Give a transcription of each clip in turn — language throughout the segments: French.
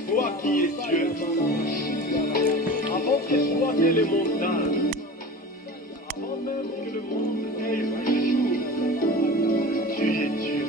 C'est toi qui es Dieu. Avant que soient nées les montagnes, avant même que le monde ait vu le jour, tu es Dieu.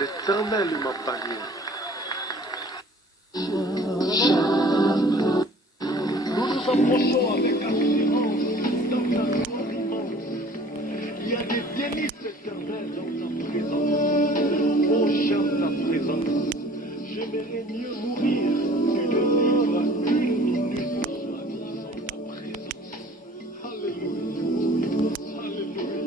L'Éternel est ma bannière. Nous nous approchons avec assurance dans ta gloire immense. Il y a des délices éternelles dans ta présence. Oh, j'aime ta présence. J'aimerais mieux mourir que de vivre une minute dans ma vie sans ta présence. Alléluia. Alléluia.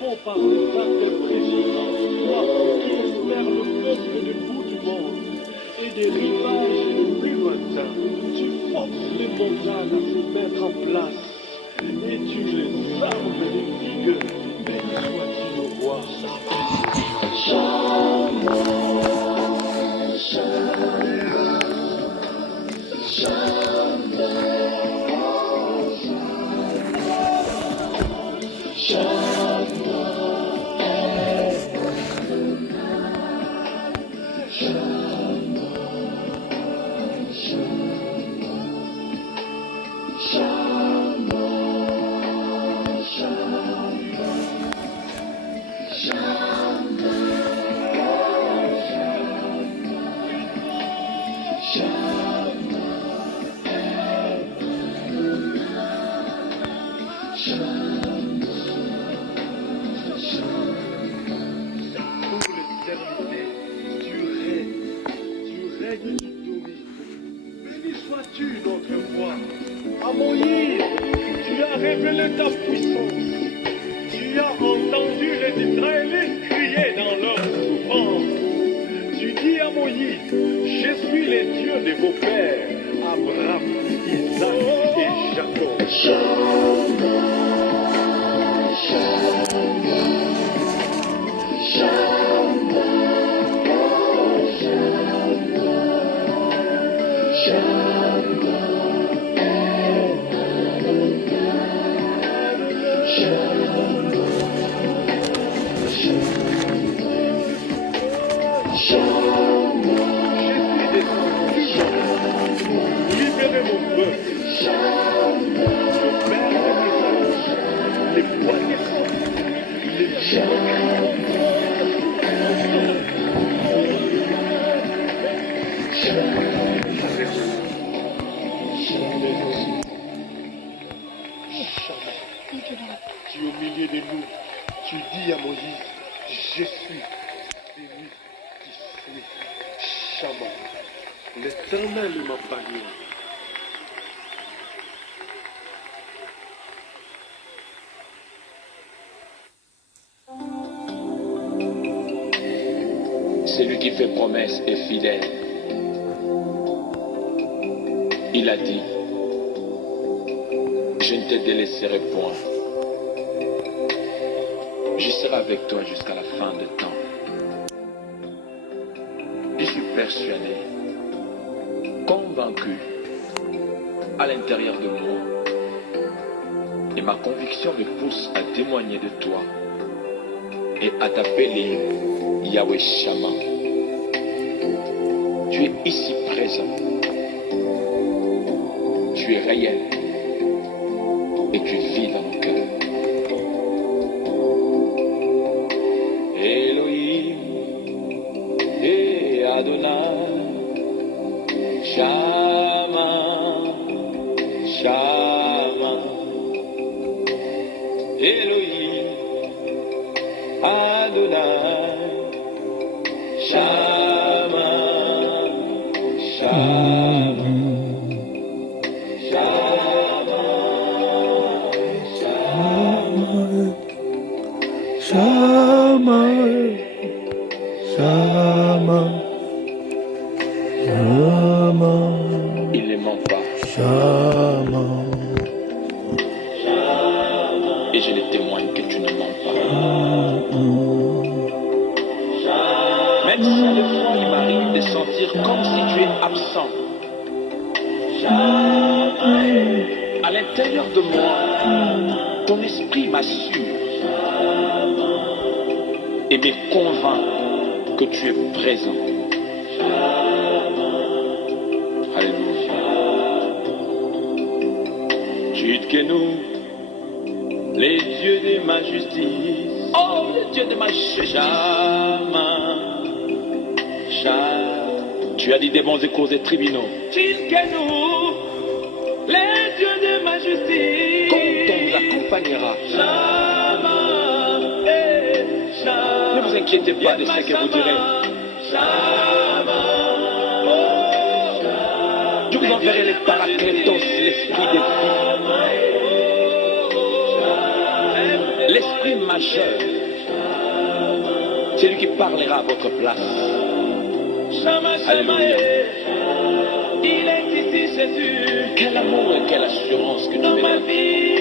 réponds par des actes impressionnants. Toi qui espères le peuple du bout du monde et des rivages les plus lointains, tu forces les montagnes à se mettre en place et tu les armes de vigueur. Béni sois-tu le roi. Pour l'éternité, tu règnes, tu domines. Béni sois-tu, notre roi. À Moïse, tu as révélé ta puissance. Tu as entendu les Israélites crier dans leur souffrance. Tu dis à Moïse, je suis le Dieu de vos pères, Abraham, Isaac et Jacob. Libérez mon peuple. Le père de mes amis, les poignets forts, les Tu es au milieu de nous, tu dis à Moïse, je suis celui qui suis. Shabbat. L'Éternel m'a parlé. Celui qui fait promesse est fidèle. Il a dit, je ne te délaisserai point. Je serai avec toi jusqu'à la fin des temps. Je suis persuadé, convaincu à l'intérieur de moi. Et ma conviction me pousse à témoigner de toi et à t'appeler Yahweh Shammah. Tu es ici présent. Tu es réel. Et tu vis dans nos cœurs. Elohim et Adonai Shammah, Shammah. Elohim Adonai Shammah, Shammah, Shammah, Shammah, Shammah, il ne ment pas. Shammah, Et je le témoigne que tu ne mens pas. Même si des fois il m'arrive de sentir comme si tu es absent. À l'intérieur de moi, ton esprit m'assure et me convainc que tu es présent. Alléluia. Tudkenu, les dieux de ma justice. Oh, les dieux de ma justice. Shammah, Shammah. Tu as dit des bons et causes et tribunaux. Tudkenu, les dieux de ma justice. Quand on l'accompagnera. Shammah, Shammah. Ne vous inquiétez pas de ce que vous direz. Shammah, oh, je vous enverrai les paraclétos, l'esprit de vie. l'esprit majeur, c'est lui qui parlera à votre place. Alléluia. Il est ici, Jésus. Quel amour et quelle assurance que tu Dans me ma donnes. vie.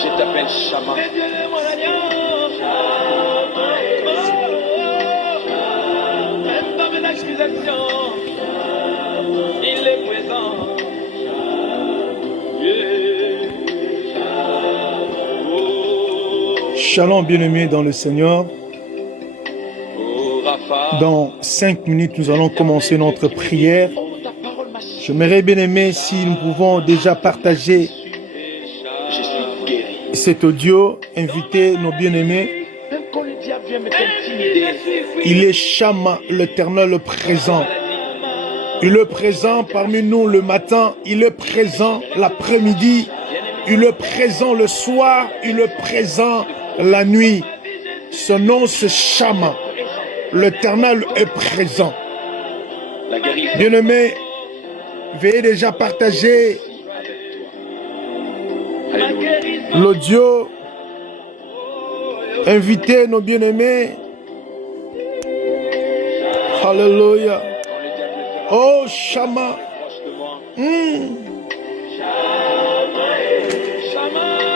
Je t'appelle Shama. C'est Dieu de mon alliance. Même dans mes accusations, il est présent. Shalom, bien-aimés dans le Seigneur. Oh, Rapha. Dans 5 minutes, nous allons commencer notre prière. Oh, ta parole m'a sauvé. J'aimerais, bien-aimés, si nous pouvons déjà partager Je suis guéri. cet audio, inviter nos bien-aimés. Même quand le diable vient me t'intimider, Il est Shama, l'Éternel, le présent. Il est présent parmi nous le matin, il est présent l'après-midi, il est présent le soir, il est présent la nuit. Son nom c'est Shama. L'Éternel est présent. la guérison Bien-aimés, veuillez déjà partager avec toi. Alléluia. l'audio. Invitez nos bien-aimés. Alléluia. Quand le diable veut faire Oh Shama. proche de moi,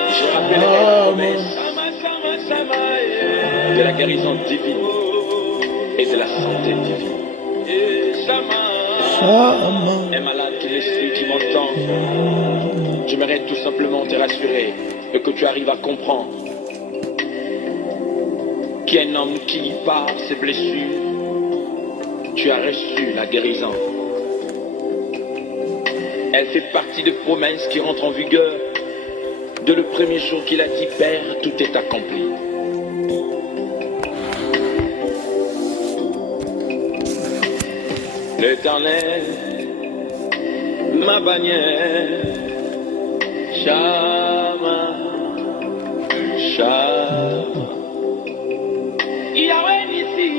je rappelle les promesses de la guérison divine et de la santé divine. Shama. Un malade qui me suit, qui m'entend, j'aimerais tout simplement te rassurer et que tu arrives à comprendre qu'il y a un homme qui, par ses blessures, tu as reçu la guérison. Elle fait partie des promesses qui rentrent en vigueur de le premier jour qu'il a dit, Père, tout est accompli. L'Éternel, ma bannière, Shama, Shama. Yahweh ici,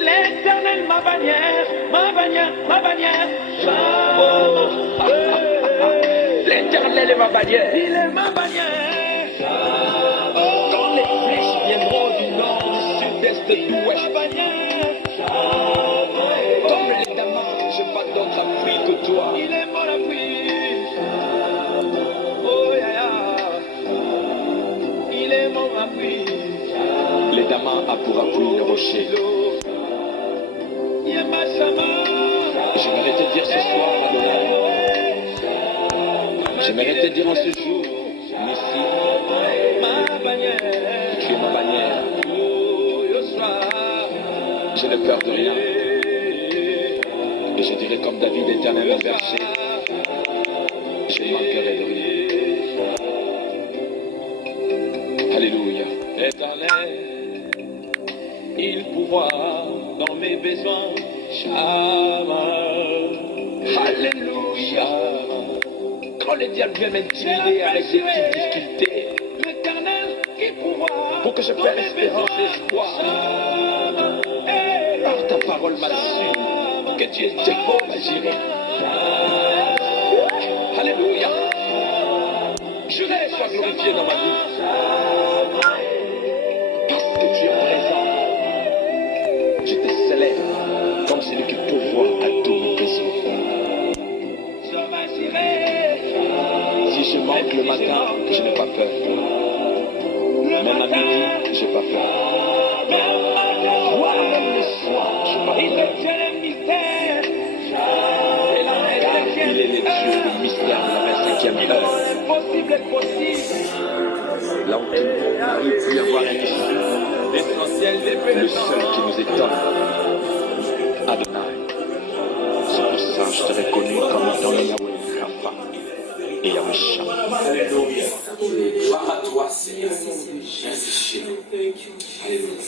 l'Éternel, ma bannière, ma bannière, ma bannière. L'Éternel est ma bannière. Il est ma bannière. Quand les flèches viendront du nord, du sud-est, de Ma l'ouest, bannière. comme les damas, je n'ai pas d'autre appui que toi. Il est mon appui. Oh ya ya. Il est mon appui. Les damas a pour appui le rocher. Yema Shama. J'aimerais te dire ce soir, Adonai. J'aimerais te dire en ce jour, Messie, Ma bannière. tu es ma bannière. Oh Yosua. Je n'ai peur de rien. Et je dirais comme David, éternel mon berger, je ne manquerai de rien. Alléluia. Éternel, il pourvoit dans mes besoins. Shama. Alléluia. Quand le diable vient m'intimider avec des petites difficultés, L'Éternel qui pourvoit pour que je perde espérance et espoir, par ta parole m'assure que tu es Jéhovah Jireh. Alléluia. Je laisse sois glorifié dans ma vie. Parce que tu es présent, je te célèbre comme celui qui pourvoit à tous mes besoins. Si je manque le matin, je n'ai pas peur. Même à midi, je n'ai pas peur. Voire même le soir, je n'ai pas peur. Il est le Dieu, le mystère de la 25e heure. Là où il peut y avoir un issue, le seul qui nous étonne, Adonai. C'est pour ça que je te reconnais comme étant le Yahweh Rapha et Yahweh Shama. Gloire à toi, Seigneur. Merci chez nous. Alléluia.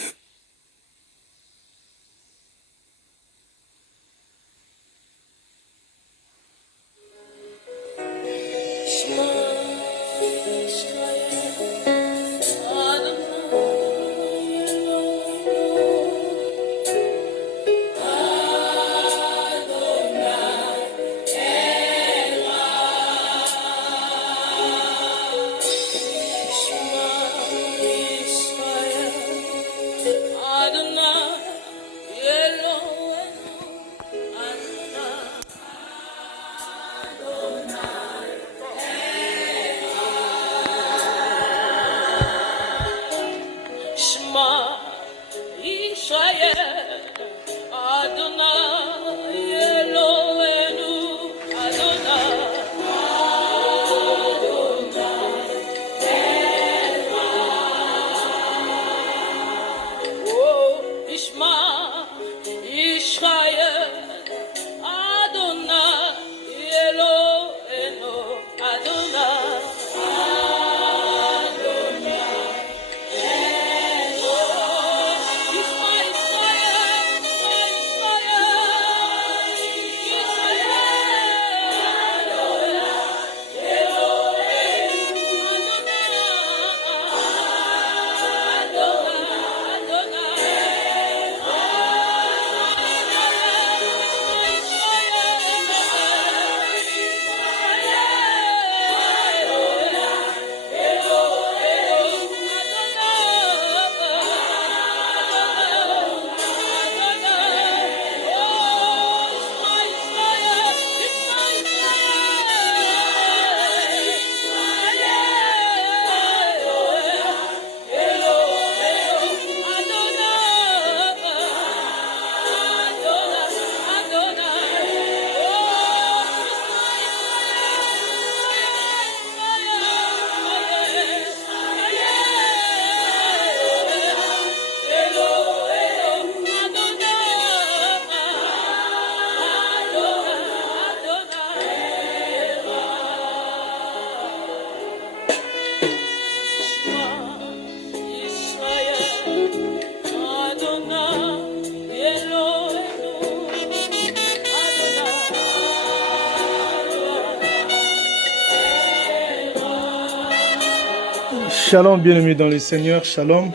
Shalom, bien-aimés dans le Seigneur, shalom.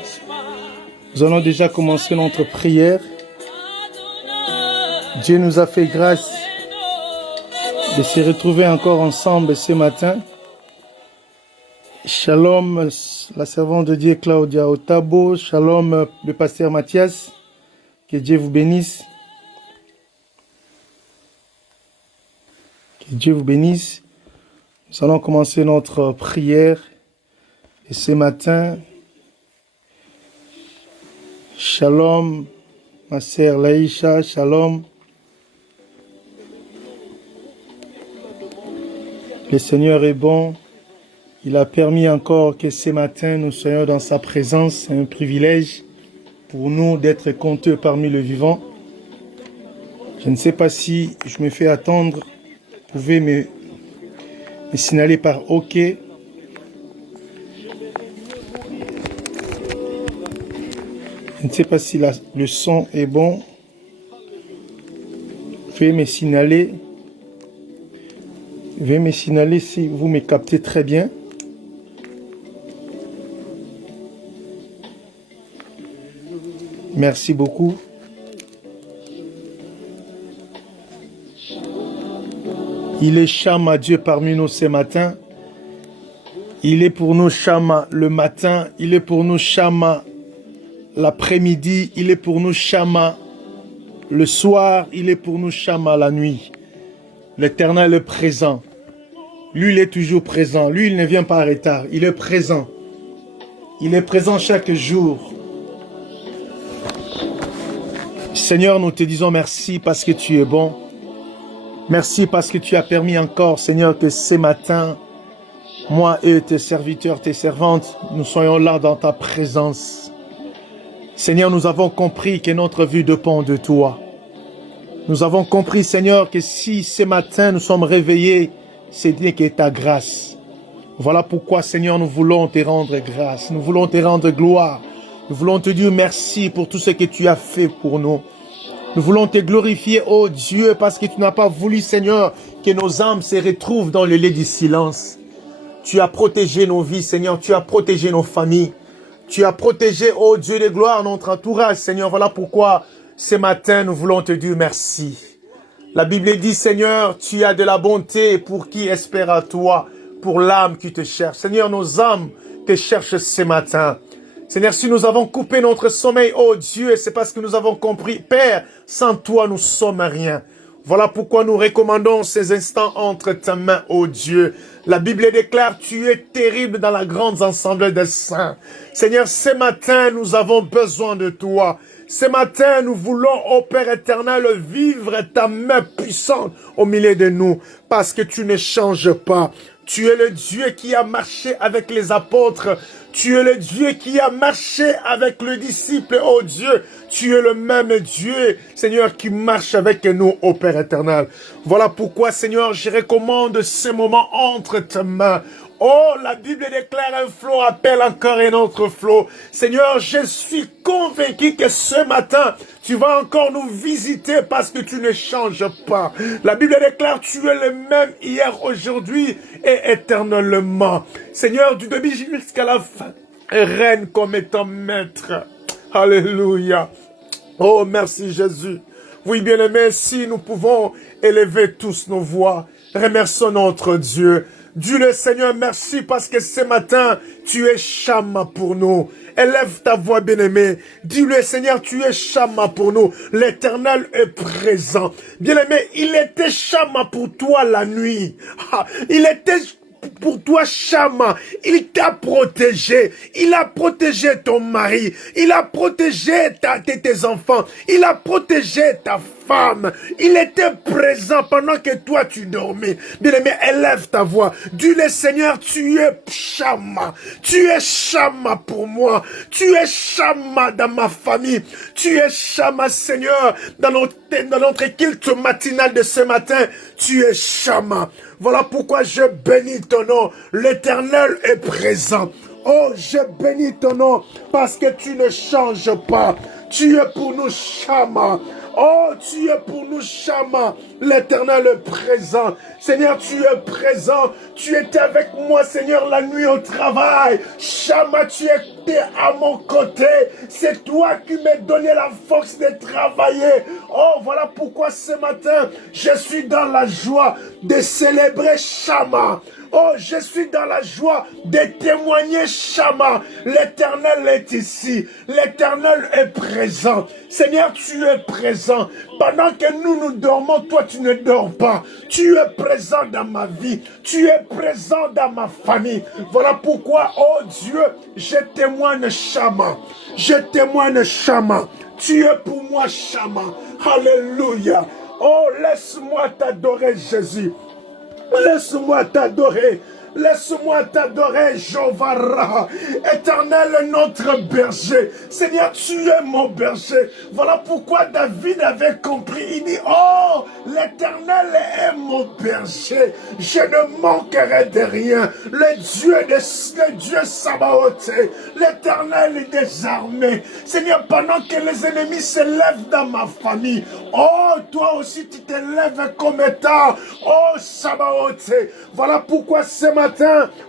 Nous allons déjà commencer notre prière. Dieu nous a fait grâce de se retrouver encore ensemble ce matin. Shalom, la servante de Dieu Claudia Otabo. Shalom, le pasteur Mathias. Que Dieu vous bénisse. Que Dieu vous bénisse. Nous allons commencer notre prière. Et ce matin, shalom, ma sœur Laïcha, shalom. Le Seigneur est bon. Il a permis encore que ce matin, nous soyons dans sa présence. C'est un privilège pour nous d'être comptés parmi les vivants. Je ne sais pas si je me fais attendre. Vous pouvez me signaler par OK. Je ne sais pas si le son est bon. Veuillez me signaler. Veuillez me signaler si vous me captez très bien. Merci beaucoup. Il est Shama Dieu parmi nous ce matin. Il est pour nous Shama le matin. Il est pour nous Shama l'après-midi. Il est pour nous Shama le soir. Il est pour nous Shama la nuit. L'Éternel est présent. Lui, il est toujours présent. Lui, il ne vient pas en retard. Il est présent. Il est présent chaque jour. Seigneur, nous te disons merci parce que tu es bon. Merci parce que tu as permis encore, Seigneur, que ce matin, moi et tes serviteurs, tes servantes, nous soyons là dans ta présence. Seigneur, nous avons compris que notre vie dépend de toi. Nous avons compris, Seigneur, que si ce matin nous sommes réveillés, c'est bien que ta grâce. Voilà pourquoi, Seigneur, nous voulons te rendre grâce. Nous voulons te rendre gloire. Nous voulons te dire merci pour tout ce que tu as fait pour nous. Nous voulons te glorifier, oh Dieu, parce que tu n'as pas voulu, Seigneur, que nos âmes se retrouvent dans le lit du silence. Tu as protégé nos vies, Seigneur. Tu as protégé nos familles. Tu as protégé, oh Dieu de gloire, notre entourage, Seigneur. Voilà pourquoi, ce matin, nous voulons te dire merci. La Bible dit, Seigneur, tu as de la bonté pour qui espère à toi, pour l'âme qui te cherche. Seigneur, nos âmes te cherchent ce matin. Seigneur, si nous avons coupé notre sommeil, oh Dieu, c'est parce que nous avons compris, Père, sans toi, nous sommes rien. Voilà pourquoi nous recommandons ces instants entre tes mains, oh Dieu. La Bible déclare, tu es terrible dans la grande assemblée des saints. Seigneur, ce matin, nous avons besoin de toi. Ce matin, nous voulons, ô Père éternel, vivre ta main puissante au milieu de nous, parce que tu ne changes pas. Tu es le Dieu qui a marché avec les apôtres. Tu es le Dieu qui a marché avec le disciple, oh Dieu. Tu es le même Dieu, Seigneur, qui marche avec nous, ô Père éternel. Voilà pourquoi, Seigneur, je recommande ce moment entre tes mains. Oh, la Bible déclare un flot appelle encore un autre flot. Seigneur, je suis convaincu que ce matin, tu vas encore nous visiter parce que tu ne changes pas. La Bible déclare, tu es le même hier, aujourd'hui et éternellement. Seigneur, du début jusqu'à la fin, règne comme étant maître. Alléluia. Oh, merci Jésus. Oui, bien-aimés, si nous pouvons élever tous nos voix, remercions notre Dieu. Dieu le Seigneur, merci parce que ce matin, tu es Shama pour nous. Élève ta voix, bien-aimé. Dis-le, Seigneur, tu es Shama pour nous. L'Éternel est présent. Bien-aimé, il était Shama pour toi la nuit. Il était pour toi, Shama. Il t'a protégé. Il a protégé ton mari. Il a protégé tes enfants. Il a protégé ta femme. Il était présent pendant que toi tu dormais. Bien-aimé, élève ta voix. Dis-le, Seigneur, tu es Shama. Tu es Shama pour moi. Tu es Shama dans ma famille. Tu es Shama, Seigneur, dans notre culte matinal de ce matin. Tu es Shama. Voilà pourquoi je bénis ton nom. L'Éternel est présent. Oh, je bénis ton nom parce que tu ne changes pas. Tu es pour nous Shama. Oh, tu es pour nous, Shama, l'Éternel présent. Seigneur, tu es présent. Tu étais avec moi, Seigneur, la nuit au travail. Shama, tu étais à mon côté. C'est toi qui m'as donné la force de travailler. Oh, voilà pourquoi ce matin, je suis dans la joie de célébrer Shama. Oh, je suis dans la joie de témoigner, Shama. L'Éternel est ici. L'Éternel est présent. Seigneur, tu es présent. Pendant que nous dormons, toi, tu ne dors pas. Tu es présent dans ma vie. Tu es présent dans ma famille. Voilà pourquoi, oh Dieu, je témoigne, Shama. Je témoigne, Shama. Tu es pour moi, Shama. Alléluia. Oh, laisse-moi t'adorer, Jésus. Laisse-moi t'adorer. Laisse-moi t'adorer, Jéhovah, Éternel, notre berger. Seigneur, tu es mon berger. Voilà pourquoi David avait compris. Il dit, oh, l'Éternel est mon berger. Je ne manquerai de rien. Le Dieu Sabaoth, l'Éternel des armées. Seigneur, pendant que les ennemis se lèvent dans ma famille, oh, toi aussi tu te lèves comme étant, oh, Sabaoth. Voilà pourquoi ce matin,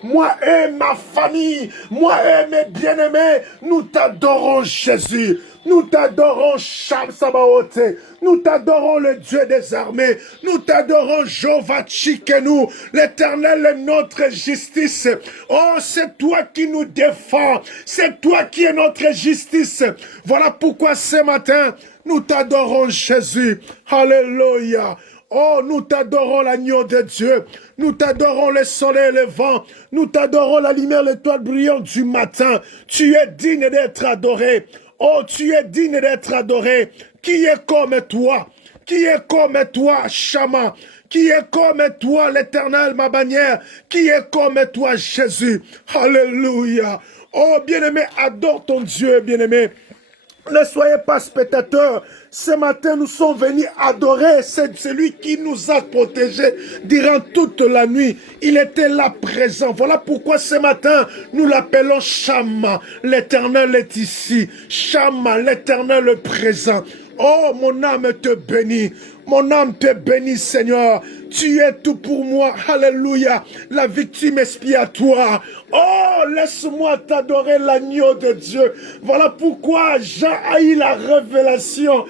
moi et ma famille, moi et mes bien-aimés, nous t'adorons, Jésus. Nous t'adorons, Sabaoth. Nous t'adorons, le Dieu des armées. Nous t'adorons, Jéhovah Tchikenu. L'Éternel est notre justice. Oh, c'est toi qui nous défends. C'est toi qui es notre justice. Voilà pourquoi ce matin, nous t'adorons, Jésus. Alléluia. Oh, nous t'adorons, l'agneau de Dieu. Nous t'adorons, le soleil et le vent. Nous t'adorons, la lumière, l'étoile brillante du matin. Tu es digne d'être adoré. Oh, tu es digne d'être adoré. Qui est comme toi? Qui est comme toi, Shama? Qui est comme toi, l'Éternel, ma bannière? Qui est comme toi, Jésus? Alléluia. Oh, bien-aimé, adore ton Dieu, bien-aimé. Ne soyez pas spectateurs. Ce matin, nous sommes venus adorer celui qui nous a protégés durant toute la nuit. Il était là présent. Voilà pourquoi ce matin, nous l'appelons Shama. L'Éternel est ici. Shama, l'Éternel est présent. Oh, mon âme te bénit. Mon âme te bénit, Seigneur. Tu es tout pour moi. Alléluia. La victime expiatoire. Oh, laisse-moi t'adorer, l'agneau de Dieu. Voilà pourquoi Jean a eu la révélation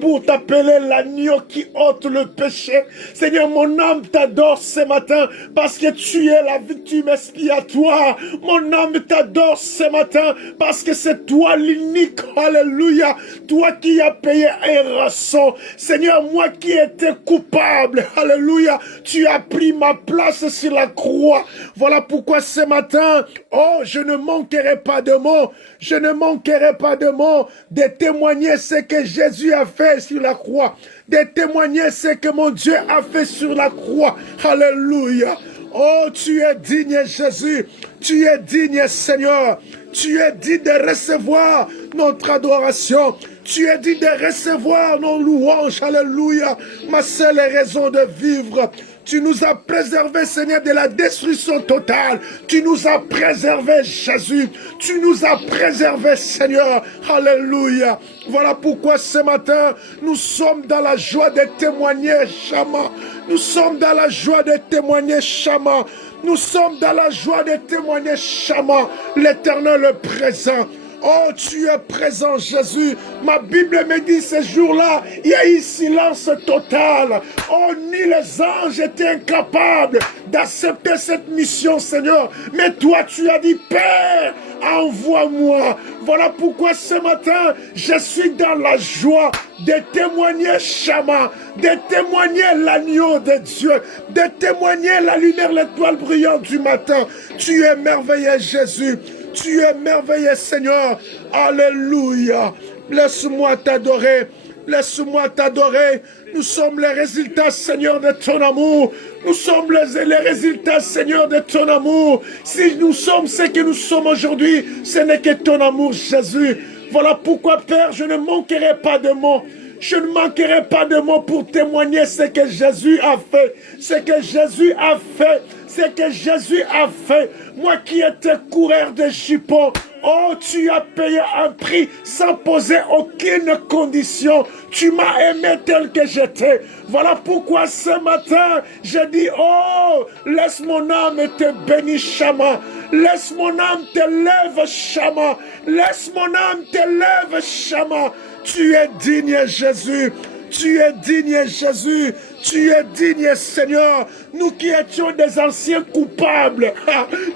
pour t'appeler l'agneau qui ôte le péché. Seigneur, mon âme t'adore ce matin parce que tu es la victime expiatoire. Mon âme t'adore ce matin parce que c'est toi l'unique. Alléluia. Toi qui as payé un rançon. Seigneur, moi qui étais coupable. Alléluia. Tu as pris ma place sur la croix. Voilà pourquoi ce matin, oh, je ne manquerai pas de mots. Je ne manquerai pas de mots de témoigner ce que Jésus a fait sur la croix. De témoigner ce que mon Dieu a fait sur la croix. Alléluia. Oh, tu es digne, Jésus. Tu es digne, Seigneur. Tu es digne de recevoir notre adoration. Tu es digne de recevoir nos louanges. Alléluia. Ma seule raison de vivre. Tu nous as préservés, Seigneur, de la destruction totale. Tu nous as préservés, Jésus. Tu nous as préservés, Seigneur. Alléluia. Voilà pourquoi ce matin, nous sommes dans la joie de témoigner, Shama. Nous sommes dans la joie de témoigner, Shama. Nous sommes dans la joie de témoigner, Shama. L'Éternel est présent. Oh, tu es présent, Jésus. Ma Bible me dit ce jour-là, il y a eu silence total. Oh, ni les anges étaient incapables d'accepter cette mission, Seigneur. Mais toi, tu as dit, Père, envoie-moi. Voilà pourquoi ce matin, je suis dans la joie de témoigner Shama, de témoigner l'agneau de Dieu, de témoigner la lumière, l'étoile brillante du matin. Tu es merveilleux, Jésus. Tu es merveilleux, Seigneur. Alléluia. Laisse-moi t'adorer. Laisse-moi t'adorer. Nous sommes les résultats, Seigneur, de ton amour. Nous sommes les résultats, Seigneur, de ton amour. Si nous sommes ce que nous sommes aujourd'hui, ce n'est que ton amour, Jésus. Voilà pourquoi, Père, je ne manquerai pas de mots. Je ne manquerai pas de mots pour témoigner ce que Jésus a fait. Ce que Jésus a fait. Ce que Jésus a fait. Moi qui étais coureur de jupons. Oh, tu as payé un prix sans poser aucune condition. Tu m'as aimé tel que j'étais. Voilà pourquoi ce matin, je dis, oh, laisse mon âme te bénir, Shama. Laisse mon âme te lève, Shama. Laisse mon âme te lève, Shama. Tu es digne, Jésus. Tu es digne, Jésus. Tu es digne, Seigneur. Nous qui étions des anciens coupables.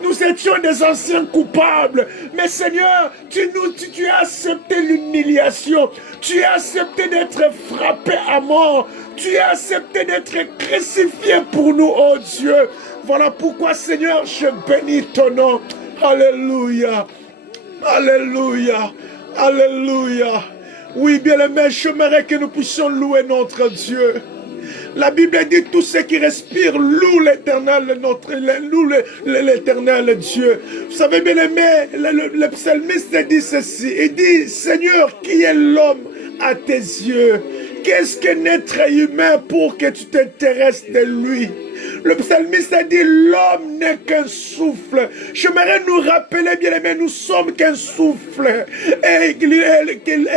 Nous étions des anciens coupables. Mais Seigneur, tu as accepté l'humiliation. Tu as accepté d'être frappé à mort. Tu as accepté d'être crucifié pour nous, oh Dieu. Voilà pourquoi, Seigneur, je bénis ton nom. Alléluia. Alléluia. Alléluia. Oui, bien-aimé, j'aimerais que nous puissions louer notre Dieu. La Bible dit tout ce qui respire loue l'éternel, l'éternel Dieu. Vous savez, bien-aimé, le psalmiste dit ceci. Il dit, Seigneur, qui est l'homme à tes yeux? Qu'est-ce qu'un être humain pour que tu t'intéresses de lui? Le psalmiste a dit, l'homme n'est qu'un souffle. J'aimerais nous rappeler, bien aimé, nous sommes qu'un souffle. Et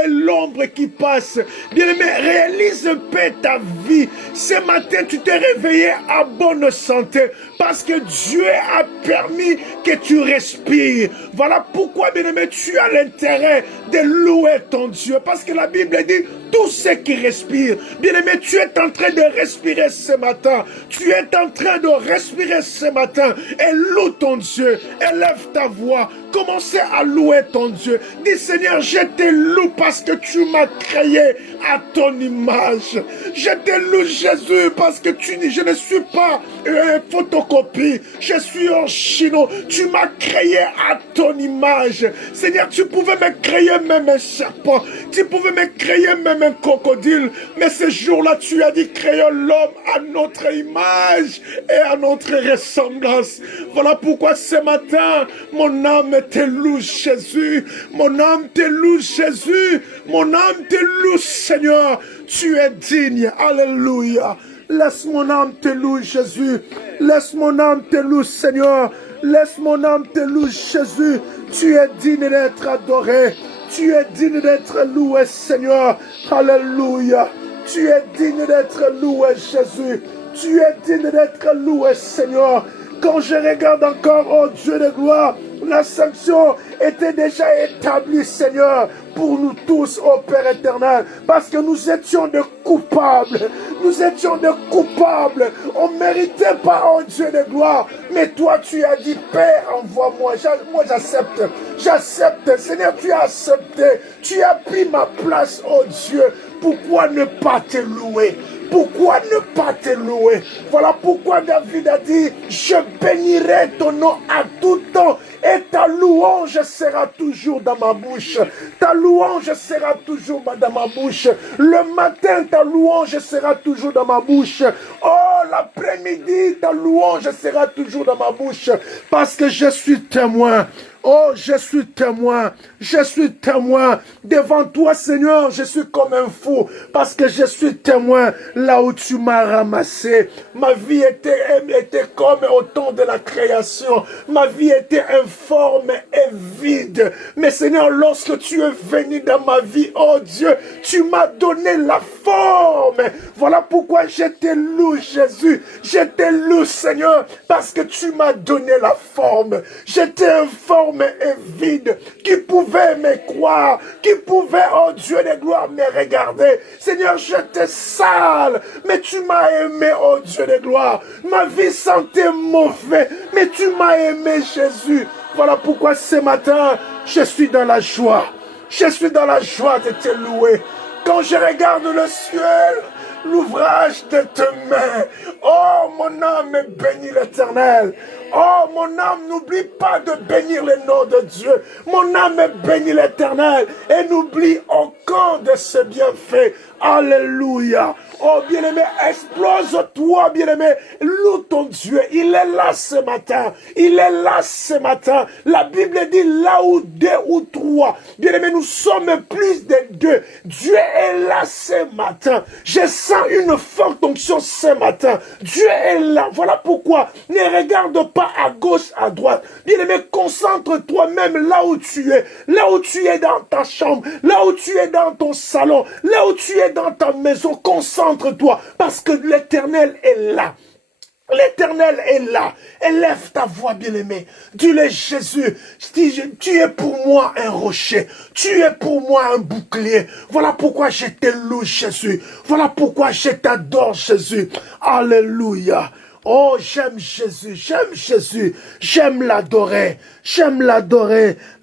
l'ombre qui passe. Bien aimé, réalise un peu ta vie. Ce matin, tu t'es réveillé à bonne santé. Parce que Dieu a permis que tu respires. Voilà pourquoi, bien aimé, tu as l'intérêt de louer ton Dieu. Parce que la Bible dit, tout ce qui respire. Bien aimé, tu es en train de respirer ce matin. Tu es en train de respirer ce matin. Et loue ton Dieu. Élève ta voix. Commencez à louer ton Dieu. Dis, Seigneur, je te loue parce que tu m'as créé à ton image. Je te loue, Jésus, parce que je ne suis pas une photocopie. Je suis un chino. Tu m'as créé à ton image. Seigneur, tu pouvais me créer même un serpent. Tu pouvais me créer même un crocodile. Mais ce jour-là, tu as dit, créons l'homme à notre image et à notre ressemblance. Voilà pourquoi ce matin, mon âme te loue, Jésus. Mon âme te loue, Jésus. Mon âme te loue, Seigneur. Tu es digne. Alléluia. Laisse mon âme te louer, Jésus. Laisse mon âme te louer, Seigneur. Laisse mon âme te louer, Jésus. Tu es digne d'être adoré. Tu es digne d'être loué, Seigneur. Alléluia. Tu es digne d'être loué, Jésus. Tu es digne d'être loué, Seigneur. Quand je regarde encore, oh Dieu de gloire, la sanction était déjà établie, Seigneur, pour nous tous, ô Père éternel, parce que nous étions des coupables. Nous étions des coupables. On ne méritait pas, oh Dieu de gloire. Mais toi, tu as dit, Père, envoie-moi. Moi, j'accepte. J'accepte. Seigneur, tu as accepté. Tu as pris ma place, oh Dieu. Pourquoi ne pas te louer? Pourquoi ne pas te louer? Voilà pourquoi David a dit, je bénirai ton nom à tout temps et ta louange sera toujours dans ma bouche. Ta louange sera toujours dans ma bouche. Le matin, ta louange sera toujours dans ma bouche. Oh, l'après-midi, ta louange sera toujours dans ma bouche. Parce que je suis témoin. Oh, je suis témoin. Je suis témoin. Devant toi, Seigneur, je suis comme un fou. Parce que je suis témoin là où tu m'as ramassé. Ma vie était comme au temps de la création. Ma vie était informe et vide. Mais Seigneur, lorsque tu es venu dans ma vie, oh Dieu, tu m'as donné la forme. Voilà pourquoi je te loue, Jésus. Je te loue, Seigneur, parce que tu m'as donné la forme. J'étais informe et vide, qui pouvait me croire, qui pouvait, oh Dieu de gloire, me regarder. Seigneur, j'étais sale, mais tu m'as aimé, oh Dieu de gloire. Ma vie sentait mauvais, mais tu m'as aimé, Jésus. Voilà pourquoi ce matin, je suis dans la joie. Je suis dans la joie de te louer. Quand je regarde le ciel, l'ouvrage de tes mains. Oh, mon âme bénit l'Éternel. Oh, mon âme, n'oublie pas de bénir le nom de Dieu. Mon âme bénit l'Éternel et n'oublie aucun de ses bienfaits. Alléluia. Oh, bien-aimé, explose-toi, bien-aimé. Loue ton Dieu. Il est là ce matin. Il est là ce matin. La Bible dit là où deux ou trois. Bien-aimé, nous sommes plus de deux. Dieu est là ce matin. Je sens une forte onction ce matin. Dieu est là. Voilà pourquoi ne regarde pas pas à gauche, à droite. Bien-aimé, concentre-toi même là où tu es. Là où tu es dans ta chambre, là où tu es dans ton salon, là où tu es dans ta maison. Concentre-toi parce que l'Éternel est là. L'Éternel est là. Élève ta voix, bien-aimé. Dis-le, Jésus, tu es pour moi un rocher. Tu es pour moi un bouclier. Voilà pourquoi je te loue, Jésus. Voilà pourquoi je t'adore, Jésus. Alléluia. Oh, j'aime Jésus, j'aime l'adorer,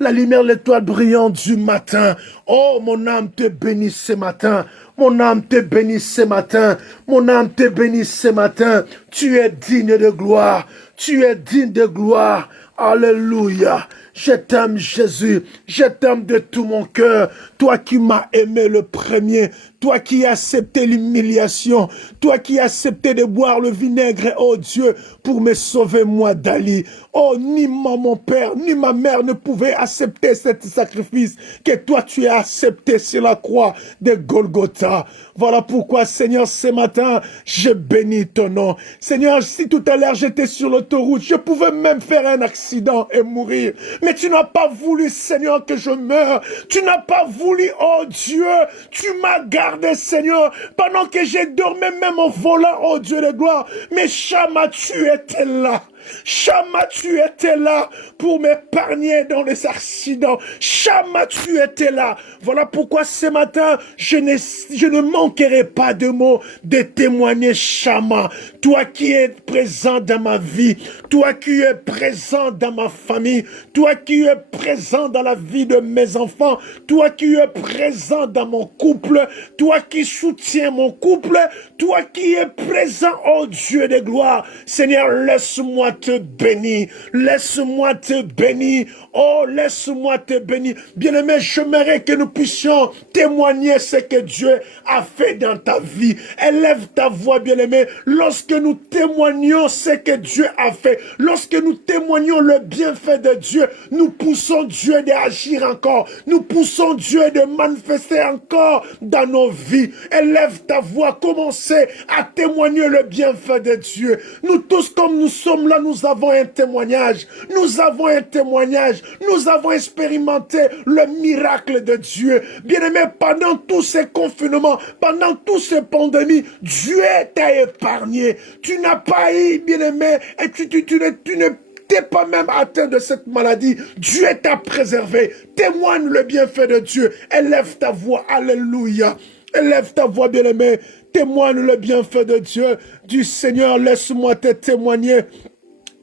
la lumière, l'étoile brillante du matin. Oh, mon âme te bénit ce matin, mon âme te bénit ce matin, mon âme te bénit ce matin. Tu es digne de gloire, tu es digne de gloire. Alléluia. Je t'aime, Jésus. Je t'aime de tout mon cœur. Toi qui m'as aimé le premier. Toi qui as accepté l'humiliation. Toi qui as accepté de boire le vinaigre, oh Dieu, pour me sauver, moi, Dali. Oh, ni mon père, ni ma mère ne pouvaient accepter cet sacrifice que toi tu as accepté sur la croix de Golgotha. Voilà pourquoi, Seigneur, ce matin, je bénis ton nom. Seigneur, si tout à l'heure j'étais sur l'autoroute, je pouvais même faire un accident et mourir. Mais tu n'as pas voulu, Seigneur, que je meure. Tu n'as pas voulu, oh Dieu, tu m'as gardé, Seigneur, pendant que j'ai dormi même au volant, oh Dieu de gloire. Mais Shama, tu étais là. Shama, tu étais là pour m'épargner dans les accidents. Shama, tu étais là. Voilà pourquoi ce matin, je ne manquerai pas de mots de témoigner, Shama. Toi qui es présent dans ma vie, toi qui es présent dans ma famille, toi qui es présent dans la vie de mes enfants, toi qui es présent dans mon couple, toi qui soutiens mon couple, toi qui es présent, oh Dieu de gloire. Seigneur, laisse-moi te bénir, laisse-moi te bénir, oh laisse-moi te bénir. Bien-aimé, j'aimerais que nous puissions témoigner ce que Dieu a fait dans ta vie. Élève ta voix, bien-aimé, lorsque nous témoignons ce que Dieu a fait, lorsque nous témoignons le bienfait de Dieu, nous poussons Dieu d'agir encore, nous poussons Dieu de manifester encore dans nos vies. Élève ta voix, commencez à témoigner le bienfait de Dieu. Nous tous, comme nous sommes là, nous avons un témoignage, nous avons un témoignage, nous avons expérimenté le miracle de Dieu. Bien-aimé, pendant tous ces confinements, pendant toutes ces pandémies, Dieu t'a épargné. Tu n'as pas eu, bien-aimé, et tu ne t'es pas même atteint de cette maladie. Dieu t'a préservé. Témoigne le bienfait de Dieu. Élève ta voix. Alléluia. Élève ta voix, bien-aimé. Témoigne le bienfait de Dieu, du Seigneur. Laisse-moi te témoigner.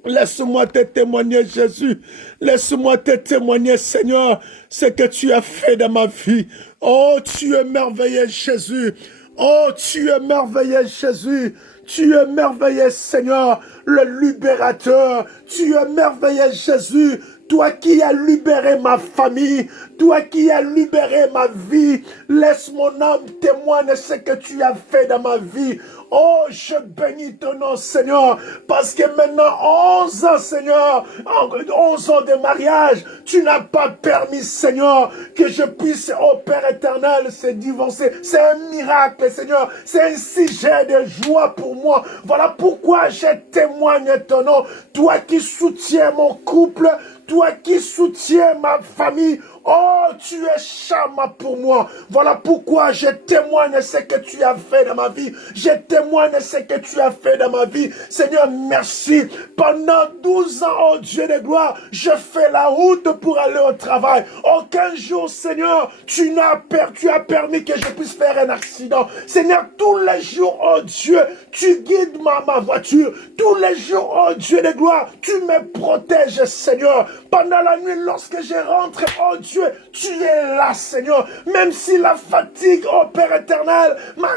Laisse-moi te témoigner, Jésus. Laisse-moi te témoigner, Seigneur, ce que tu as fait dans ma vie. Oh, tu es merveilleux, Jésus. Oh, tu es merveilleux, Jésus. Tu es merveilleux, Seigneur, le libérateur. Tu es merveilleux, Jésus. Toi qui as libéré ma famille, toi qui as libéré ma vie, laisse mon âme témoigner ce que tu as fait dans ma vie. Oh, je bénis ton nom, Seigneur, parce que maintenant, 11 ans, Seigneur, 11 ans de mariage, tu n'as pas permis, Seigneur, que je puisse, oh Père éternel, se divorcer. C'est un miracle, Seigneur. C'est un sujet de joie pour moi. Voilà pourquoi je témoigne ton nom. Toi qui soutiens mon couple, toi qui soutiens ma famille, oh, tu es Shama pour moi. Voilà pourquoi je témoigne ce que tu as fait dans ma vie. Je témoigne ce que tu as fait dans ma vie. Seigneur, merci. Pendant 12 ans, oh Dieu de gloire, je fais la route pour aller au travail. Aucun jour, Seigneur, tu as permis que je puisse faire un accident. Seigneur, tous les jours, oh Dieu, tu guides ma voiture. Tous les jours, oh Dieu de gloire, tu me protèges, Seigneur. Pendant la nuit, lorsque je rentre, oh Dieu, tu es là, Seigneur. Même si la fatigue, oh Père éternel, ma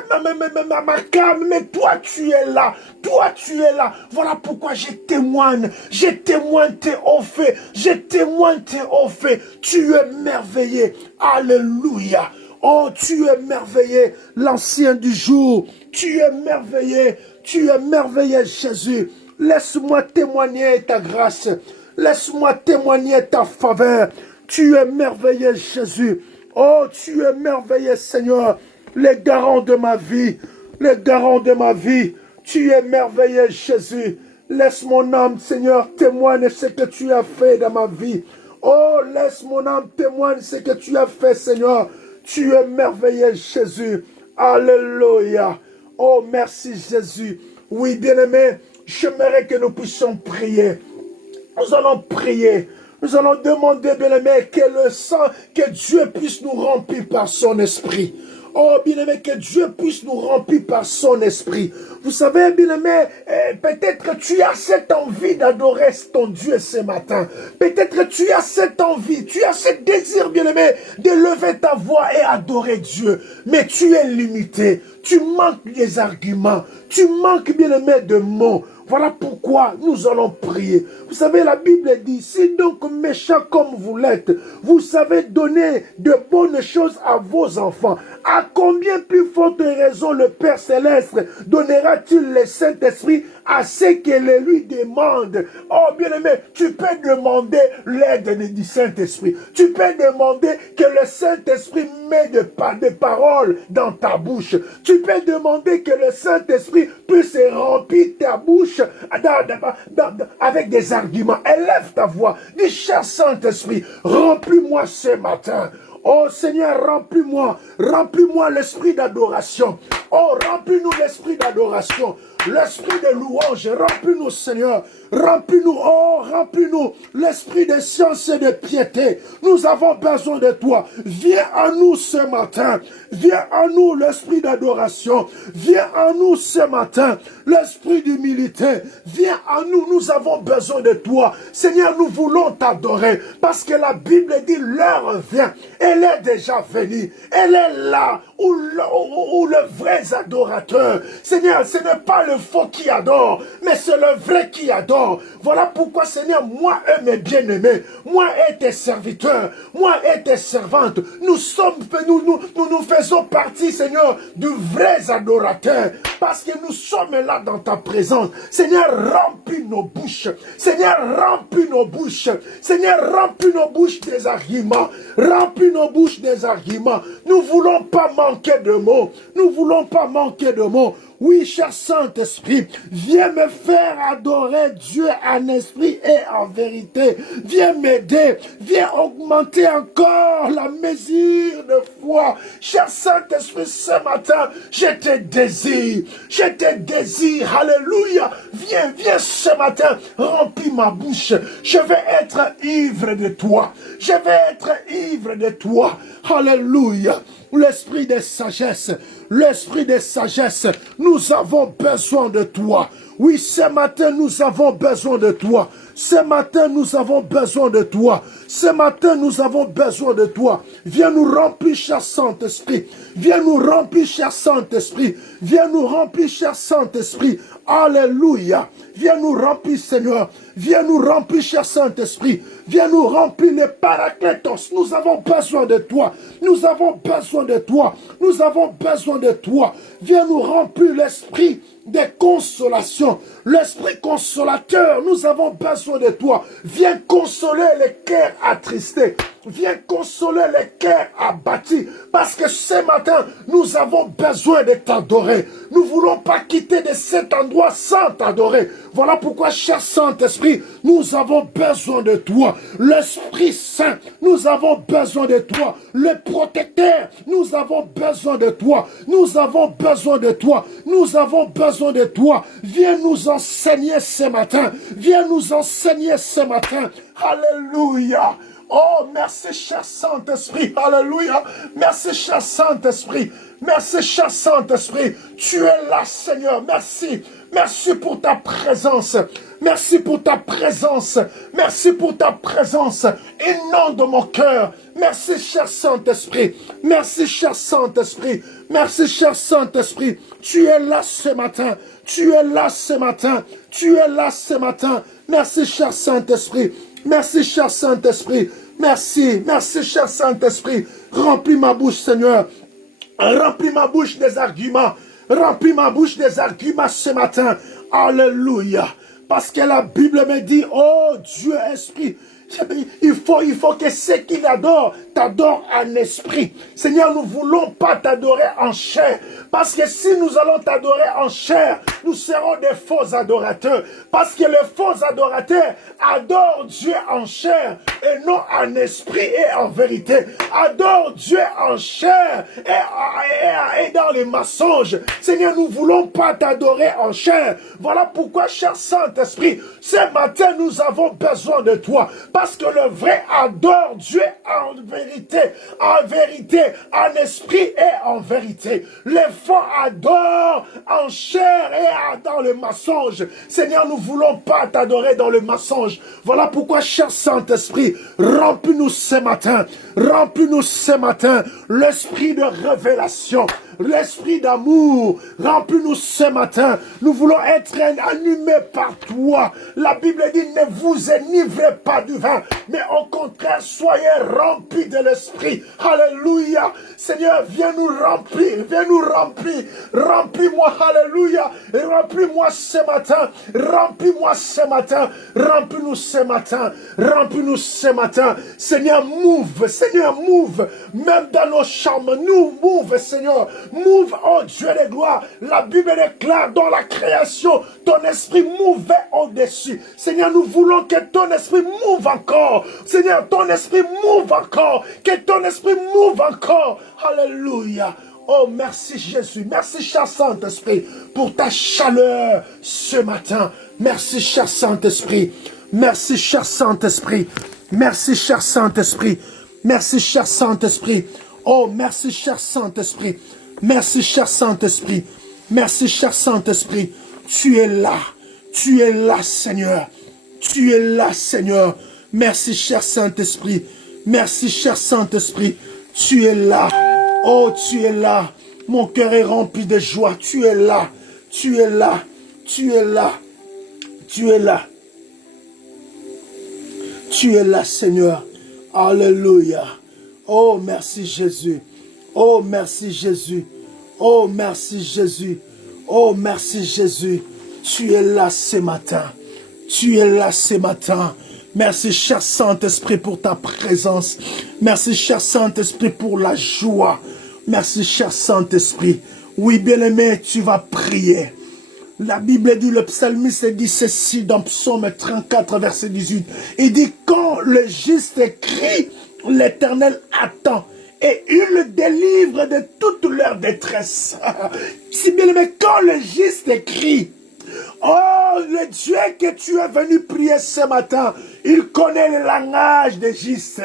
calme, mais toi, tu es là. Toi, tu es là. Voilà pourquoi je témoigne tes hauts faits. Je témoigne tes hauts faits. Tu es merveilleux. Alléluia. Oh, tu es merveilleux, l'ancien du jour. Tu es merveilleux. Tu es merveilleux, Jésus. Laisse-moi témoigner ta grâce. Laisse-moi témoigner ta faveur. Tu es merveilleux, Jésus. Oh, tu es merveilleux, Seigneur. Les garants de ma vie. Les garants de ma vie. Tu es merveilleux, Jésus. Laisse mon âme, Seigneur, témoigner ce que tu as fait dans ma vie. Oh, laisse mon âme témoigner ce que tu as fait, Seigneur. Tu es merveilleux, Jésus. Alléluia. Oh, merci, Jésus. Oui, bien-aimé, j'aimerais que nous puissions prier. Nous allons prier. Nous allons demander, bien-aimé, que le sang, que Dieu puisse nous remplir par son esprit. Oh, bien-aimé, que Dieu puisse nous remplir par son esprit. Vous savez, bien-aimé, peut-être que tu as cette envie d'adorer ton Dieu ce matin. Peut-être que tu as cette envie, tu as ce désir, bien-aimé, de lever ta voix et adorer Dieu. Mais tu es limité. Tu manques des arguments. Tu manques, bien-aimé, de mots. Voilà pourquoi nous allons prier. Vous savez, la Bible dit, si donc méchant comme vous l'êtes, vous savez donner de bonnes choses à vos enfants, à combien plus forte raison le Père Céleste donnera-t-il le Saint-Esprit à ceux qui le lui demandent? Oh, bien-aimé, tu peux demander l'aide du Saint-Esprit. Tu peux demander que le Saint-Esprit mette des paroles dans ta bouche. Tu peux demander que le Saint-Esprit puisse remplir ta bouche avec des arguments. Élève ta voix. Dis, cher Saint-Esprit, remplis-moi ce matin. Oh Seigneur, remplis-moi l'esprit d'adoration. Oh, remplis-nous l'esprit d'adoration, l'esprit de louange. Remplis-nous, Seigneur. Remplis-nous, oh, remplis-nous l'esprit de science et de piété. Nous avons besoin de toi. Viens à nous ce matin. Viens à nous l'esprit d'adoration. Viens à nous ce matin l'esprit d'humilité. Viens à nous, nous avons besoin de toi. Seigneur, nous voulons t'adorer parce que la Bible dit l'heure vient. Elle est déjà venue. Elle est là où le vrai adorateur. Seigneur, ce n'est pas le faux qui adore, mais c'est le vrai qui adore. Voilà pourquoi, Seigneur, moi et mes bien-aimés, moi et tes serviteurs, moi et tes servantes, nous faisons partie, Seigneur, du vrai adorateur, parce que nous sommes là dans ta présence. Seigneur, remplis nos bouches. Seigneur, remplis nos bouches. Seigneur, remplis nos bouches des arguments. Remplis nos bouches des arguments. Nous ne voulons pas manquer de mots. Nous ne voulons pas manquer de mots. Oui, cher Saint-Esprit, viens me faire adorer Dieu en esprit et en vérité. Viens m'aider. Viens augmenter encore la mesure de foi. Cher Saint-Esprit, ce matin, je te désire. Je te désire. Alléluia. Viens ce matin, remplis ma bouche. Je vais être ivre de toi. Je vais être ivre de toi. Alléluia. L'esprit de sagesse, nous avons besoin de toi. Oui, ce matin, nous avons besoin de toi. Ce matin, nous avons besoin de toi. Ce matin, nous avons besoin de toi. Viens nous remplir, cher Saint-Esprit. Viens nous remplir, cher Saint-Esprit. Viens nous remplir, cher Saint-Esprit. Alléluia. Viens nous remplir, Seigneur. Viens nous remplir, cher Saint-Esprit. Viens nous remplir les paraclétos. Nous avons besoin de toi. Nous avons besoin de toi. Nous avons besoin de toi. Viens nous remplir l'esprit de consolation. L'esprit consolateur. Nous avons besoin de toi. Viens consoler les cœurs attristés. Viens consoler les cœurs abattus. Parce que ce matin, nous avons besoin de t'adorer. Nous ne voulons pas quitter de cet endroit sans t'adorer. Voilà pourquoi, cher Saint-Esprit, nous avons besoin de toi. L'Esprit Saint, nous avons besoin de toi. Le protecteur, nous avons besoin de toi. Nous avons besoin de toi. Nous avons besoin de toi. Viens nous enseigner ce matin. Viens nous enseigner ce matin. Alléluia. Oh, merci, cher Saint-Esprit. Alléluia. Merci, cher Saint-Esprit. Merci, cher Saint-Esprit. Tu es là, Seigneur. Merci. Merci pour ta présence. Merci pour ta présence. Merci pour ta présence. Inonde mon cœur. Merci, cher Saint-Esprit. Merci, cher Saint-Esprit. Merci, cher Saint-Esprit. Tu es là ce matin. Tu es là ce matin. Tu es là ce matin. Merci, cher Saint-Esprit. Merci, cher Saint-Esprit. Merci. Merci, cher Saint-Esprit. Remplis ma bouche, Seigneur. Remplis ma bouche des arguments. Remplis ma bouche des arguments ce matin. Alléluia. Parce que la Bible me dit, oh Dieu esprit, Il faut que ceux qui l'adorent t'adorent en esprit. Seigneur, nous ne voulons pas t'adorer en chair. Parce que si nous allons t'adorer en chair, nous serons des faux adorateurs. Parce que les faux adorateurs adorent Dieu en chair et non en esprit et en vérité. Adorent Dieu en chair et dans les mensonges. Seigneur, nous ne voulons pas t'adorer en chair. Voilà pourquoi, cher Saint-Esprit, ce matin, nous avons besoin de toi. Parce que le vrai adore Dieu en vérité, en esprit et en vérité. Les faux adorent en chair et dans le mensonge. Seigneur, nous ne voulons pas t'adorer dans le mensonge. Voilà pourquoi, cher Saint-Esprit, remplis-nous ce matin. Remplis-nous ce matin l'esprit de révélation, l'esprit d'amour. Remplis-nous ce matin. Nous voulons être animés par toi. La Bible dit, ne vous enivrez pas du vin, mais au contraire, soyez remplis de l'esprit. Alléluia. Seigneur, viens nous remplir, viens nous remplir. Remplis-moi, alléluia. Remplis-moi ce matin. Remplis-moi ce matin. Remplis-nous ce matin. Remplis-nous ce matin. Seigneur, move. Seigneur, move. Même dans nos chambres, nous move, Seigneur. Move, oh Dieu de gloire. La Bible déclare dans la création, ton esprit mouvait au-dessus. Seigneur, nous voulons que ton esprit move encore. Seigneur, ton esprit move encore. Que ton esprit move encore. Alléluia. Oh, merci Jésus. Merci, cher Saint-Esprit, pour ta chaleur ce matin. Merci, cher Saint-Esprit. Merci, cher Saint-Esprit. Merci, cher Saint-Esprit. Merci, cher Saint-Esprit. Oh, merci, cher Saint-Esprit. Merci, cher Saint-Esprit. Merci, cher Saint-Esprit. Tu es là. Tu es là, Seigneur. Tu es là, Seigneur. Merci, cher Saint-Esprit. Merci, cher Saint-Esprit. Tu es là. Oh, tu es là. Mon cœur est rempli de joie. Tu es là. Tu es là. Tu es là. Tu es là. Tu es là, Seigneur. Alléluia. Oh, merci Jésus. Oh, merci Jésus. Oh, merci Jésus. Oh, merci Jésus. Tu es là ce matin. Tu es là ce matin. Merci, cher Saint-Esprit, pour ta présence. Merci, cher Saint-Esprit, pour la joie. Merci, cher Saint-Esprit. Oui, bien-aimé, tu vas prier. La Bible dit, le psalmiste dit ceci dans Psaume 34, verset 18. Il dit, quand le juste crie, l'Éternel attend et il le délivre de toute leur détresse. Si bien aimé, quand le juste crie, oh, le Dieu que tu es venu prier ce matin, il connaît le langage des justes.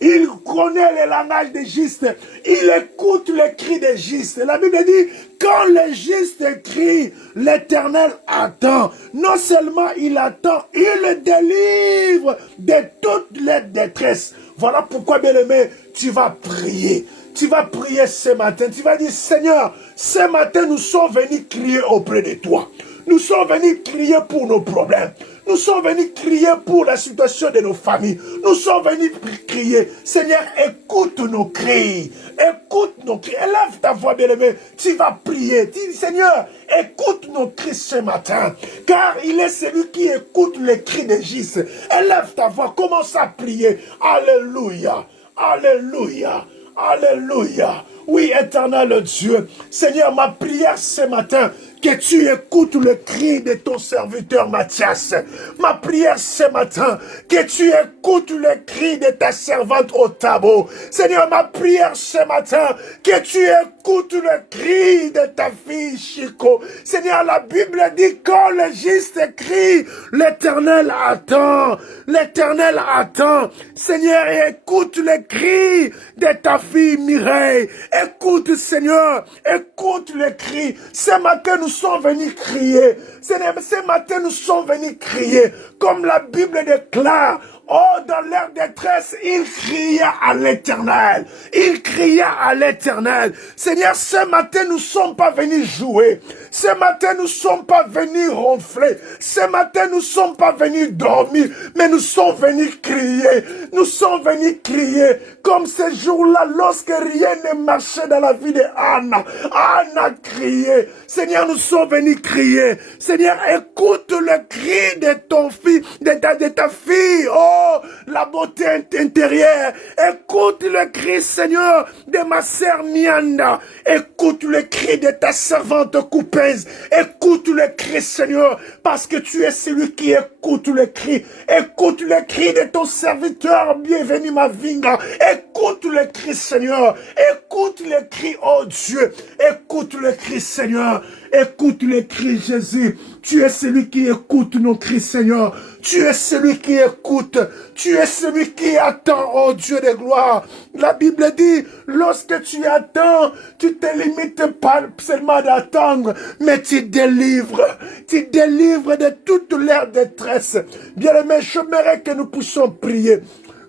Il connaît le langage des justes. Il écoute les cris des justes. La Bible dit, quand le juste crie, l'Éternel attend. Non seulement il attend, il le délivre de toutes les détresses. Voilà pourquoi, bien-aimé, tu vas prier. Tu vas prier ce matin. Tu vas dire, Seigneur, ce matin, nous sommes venus crier auprès de toi. Nous sommes venus crier pour nos problèmes. Nous sommes venus crier pour la situation de nos familles. Nous sommes venus crier. Seigneur, écoute nos cris. Écoute nos cris. Élève ta voix, bien-aimé. Tu vas prier. Tu dis, Seigneur, écoute nos cris ce matin. Car il est celui qui écoute les cris des justes. Élève ta voix. Commence à prier. Alléluia. Alléluia. Alléluia. Oui, éternel Dieu. Seigneur, ma prière ce matin, que tu écoutes le cri de ton serviteur Mathias. Ma prière ce matin, que tu écoutes le cri de ta servante Otabo. Seigneur, ma prière ce matin, que tu écoutes le cri de ta fille Chico. Seigneur, la Bible dit, quand le juste crie, l'Éternel attend. L'Éternel attend. Seigneur, écoute le cri de ta fille Mireille. Écoute, Seigneur, écoute le cri. Ce matin, nous sommes venus crier. Seigneur, ce matin, nous sommes venus crier. Comme la Bible déclare, oh, dans leur détresse, ils criaient à l'Éternel. Ils criaient à l'Éternel. Seigneur, ce matin, nous ne sommes pas venus jouer. Ce matin, nous ne sommes pas venus ronfler. Ce matin, nous ne sommes pas venus dormir. Mais nous sommes venus crier. Nous sommes venus crier comme ce jour-là lorsque rien ne marchait dans la vie de Anna. Anna criait. Seigneur, nous sommes venus crier. Seigneur, écoute le cri de ton fils, de ta fille. Oh, la beauté intérieure. Écoute le cri, Seigneur, de ma sœur Nianda. Écoute le cri de ta servante Coupez. Écoute le cri, Seigneur, parce que tu es celui qui écoute le cri. Écoute le cri de ton serviteur, bienvenue ma vinga. Écoute le cri, Seigneur. Écoute le cri, oh Dieu. Écoute le cri, Seigneur. Écoute le cri, Jésus. Tu es celui qui écoute nos cris, Seigneur. Tu es celui qui écoute. Tu es celui qui attend, oh Dieu de gloire. La Bible dit, lorsque tu attends, tu te limites pas seulement d'attendre, mais tu délivres. Tu délivres de toute leur détresse. Bien-aimés, j'aimerais que nous puissions prier.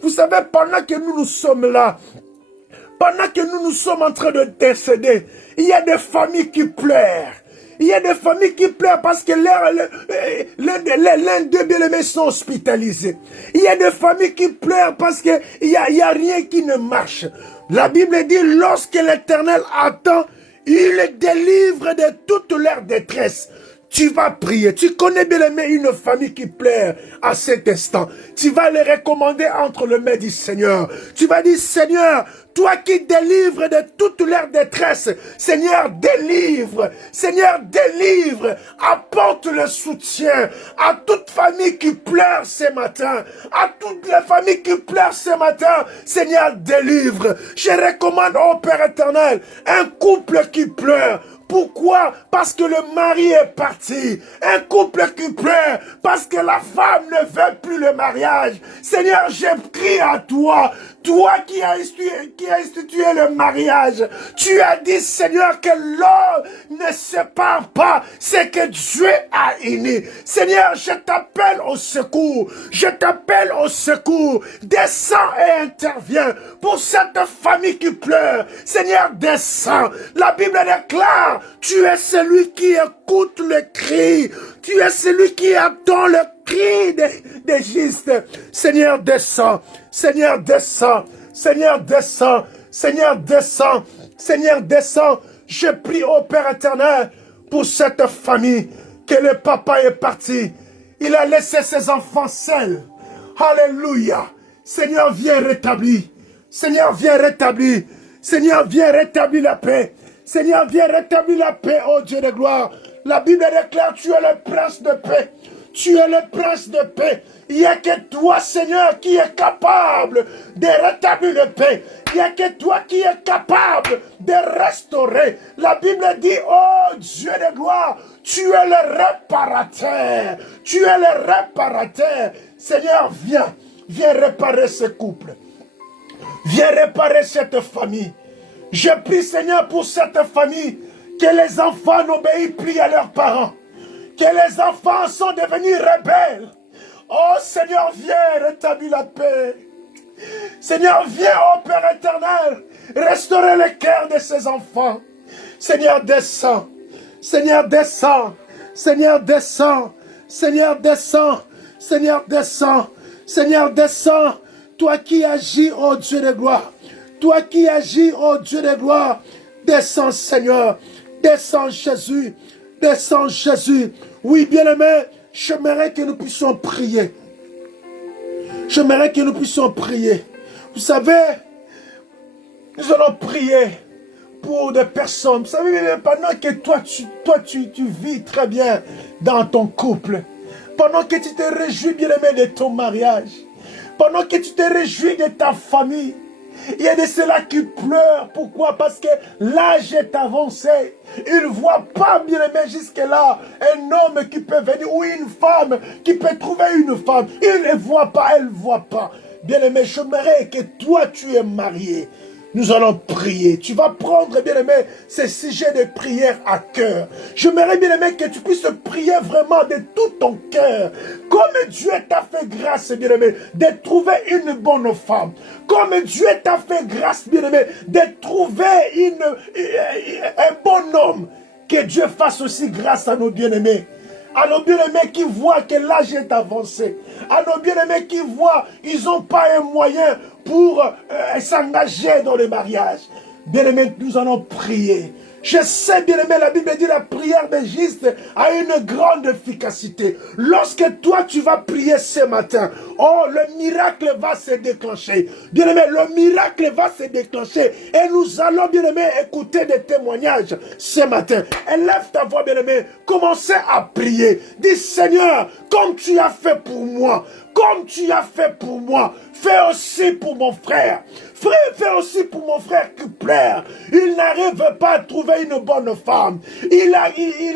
Vous savez, pendant que nous sommes là, pendant que nous sommes en train de décéder, il y a des familles qui pleurent. Il y a des familles qui pleurent parce que l'un d'eux bien-aimés sont hospitalisés. Il y a des familles qui pleurent parce qu'il y a rien qui ne marche. La Bible dit, lorsque l'Éternel attend, il délivre de toute leur détresse. Tu vas prier. Tu connais bien aimé une famille qui pleure à cet instant. Tu vas les recommander entre les mains du Seigneur. Tu vas dire, Seigneur, toi qui délivres de toute leur détresse, Seigneur, délivre. Seigneur, délivre. Apporte le soutien à toute famille qui pleure ce matin. À toutes les familles qui pleurent ce matin. Seigneur, délivre. Je recommande au Père éternel un couple qui pleure. Pourquoi? Parce que le mari est parti. Un couple qui pleure parce que la femme ne veut plus le mariage. Seigneur, j'ai prie à toi. Toi qui as institué le mariage. Tu as dit, Seigneur, que l'homme ne sépare pas ce que Dieu a uni. Seigneur, je t'appelle au secours. Je t'appelle au secours. Descends et interviens pour cette famille qui pleure. Seigneur, descends. La Bible déclare, tu es celui qui écoute le cri. Tu es celui qui attend le cri des justes. Seigneur, descends. Seigneur, descends. Seigneur, descends. Seigneur, descends. Seigneur, descends. Je prie au Père éternel pour cette famille que le papa est parti. Il a laissé ses enfants seuls. Alléluia. Seigneur, viens rétablir. Seigneur, viens rétablir. Seigneur, viens rétablir la paix. Seigneur, viens rétablir la paix, oh Dieu de gloire. La Bible déclare, tu es le prince de paix. Tu es le prince de paix. Il n'y a que toi, Seigneur, qui est capable de rétablir la paix. Il n'y a que toi qui es capable de restaurer. La Bible dit, oh Dieu de gloire, tu es le réparateur. Tu es le réparateur. Seigneur, viens. Viens réparer ce couple. Viens réparer cette famille. Je prie, Seigneur, pour cette famille, que les enfants n'obéissent plus à leurs parents. Que les enfants sont devenus rebelles. Oh Seigneur, viens rétablir la paix. Seigneur, viens, oh Père éternel, restaurer le cœur de ces enfants. Seigneur, descends. Seigneur, descends. Seigneur, descends. Seigneur, descends. Seigneur, descends. Seigneur, descends. Toi qui agis, oh Dieu de gloire. Toi qui agis, oh Dieu de gloire. Descends, Seigneur. Descends, Jésus. Descends, Jésus. Oui, bien-aimé, j'aimerais que nous puissions prier. J'aimerais que nous puissions prier. Vous savez, nous allons prier pour des personnes. Vous savez, pendant que toi, tu vis très bien dans ton couple, pendant que tu te réjouis, bien-aimé, de ton mariage, pendant que tu te réjouis de ta famille, il y a de ceux-là qui pleurent. Pourquoi? Parce que l'âge est avancé. Ils ne voient pas, bien aimé, jusque-là, un homme qui peut venir, ou une femme qui peut trouver une femme. Ils ne voient pas, elle ne voit pas. Bien aimé, j'aimerais que toi, tu es marié. Nous allons prier. Tu vas prendre, bien aimé, ces sujets de prière à cœur. J'aimerais, bien aimé, que tu puisses prier vraiment de tout ton cœur. Comme Dieu t'a fait grâce, bien aimé, de trouver une bonne femme. Comme Dieu t'a fait grâce, bien aimé, de trouver un bon homme. Que Dieu fasse aussi grâce à nos bien-aimés. À nos bien-aimés qui voient que l'âge est avancé. À nos bien-aimés qui voient, ils n'ont pas un moyen pour s'engager dans le mariage. Bien-aimés, nous allons prier. Je sais, bien-aimé, la Bible dit la prière des justes a une grande efficacité. Lorsque toi, tu vas prier ce matin, oh, le miracle va se déclencher. Bien-aimé, le miracle va se déclencher. Et nous allons, bien-aimé, écouter des témoignages ce matin. Élève ta voix, bien-aimé. Commencez à prier. Dis, Seigneur, comme tu as fait pour moi, comme tu as fait pour moi, fais aussi pour mon frère. Frère, fais aussi pour mon frère Kupler. Il n'arrive pas à trouver une bonne femme. Il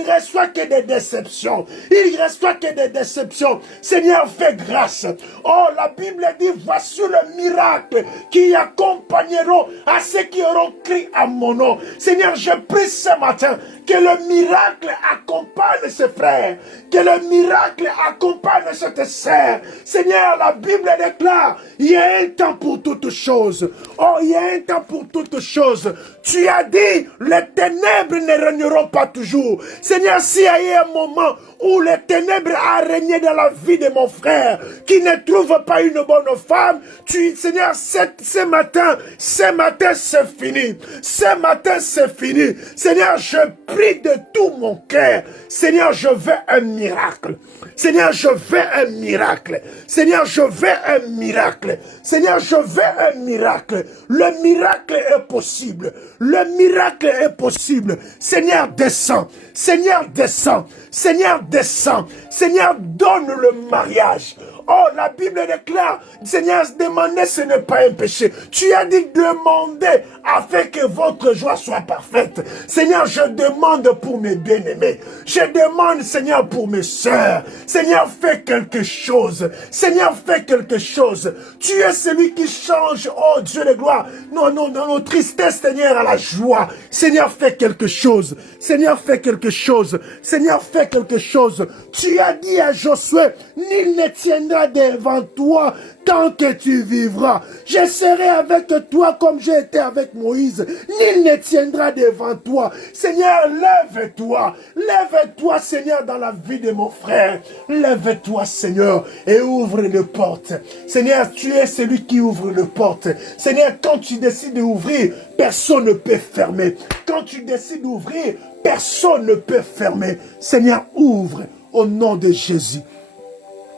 reçoit que des déceptions. Il reçoit que des déceptions. Seigneur, fais grâce. Oh, la Bible dit, voici le miracle qui accompagneront à ceux qui auront crié à mon nom. Seigneur, je prie ce matin que le miracle accompagne ses frères. Que le miracle accompagne cette sœur. Seigneur, la Bible déclare, il y a un temps pour toutes choses. Oh, il y a un temps pour toutes choses. Tu as dit, les ténèbres ne régneront pas toujours. Seigneur, s'il y a eu un moment où les ténèbres a régné dans la vie de mon frère, qui ne trouve pas une bonne femme, Seigneur, ce matin, c'est fini. Ce matin, c'est fini. Seigneur, je prie de tout mon cœur. Seigneur, je veux un miracle. Seigneur, je veux un miracle. Seigneur, je veux un miracle. Seigneur, je veux un miracle. Le miracle est possible. Le miracle est possible. Seigneur, descends. Seigneur, descends. Seigneur, descends. Seigneur, donne le mariage. Oh, la Bible déclare, Seigneur, demander ce n'est pas un péché. Tu as dit demander afin que votre joie soit parfaite. Seigneur, je demande pour mes bien-aimés. Je demande, Seigneur, pour mes sœurs. Seigneur, fais quelque chose. Seigneur, fais quelque chose. Tu es celui qui change, oh Dieu de gloire, dans nos tristesses, Seigneur, à la joie. Seigneur, fais quelque chose. Seigneur, fais quelque chose. Seigneur, fais quelque chose. Tu as dit à Josué, nul ne tiendra devant toi tant que tu vivras. Je serai avec toi comme j'ai été avec Moïse. Nul ne tiendra devant toi. Seigneur, lève-toi. Lève-toi, Seigneur, dans la vie de mon frère. Lève-toi, Seigneur, et ouvre les portes. Seigneur, tu es celui qui ouvre les portes. Seigneur, quand tu décides d'ouvrir, personne ne peut fermer. Quand tu décides d'ouvrir, personne ne peut fermer. Seigneur, ouvre au nom de Jésus.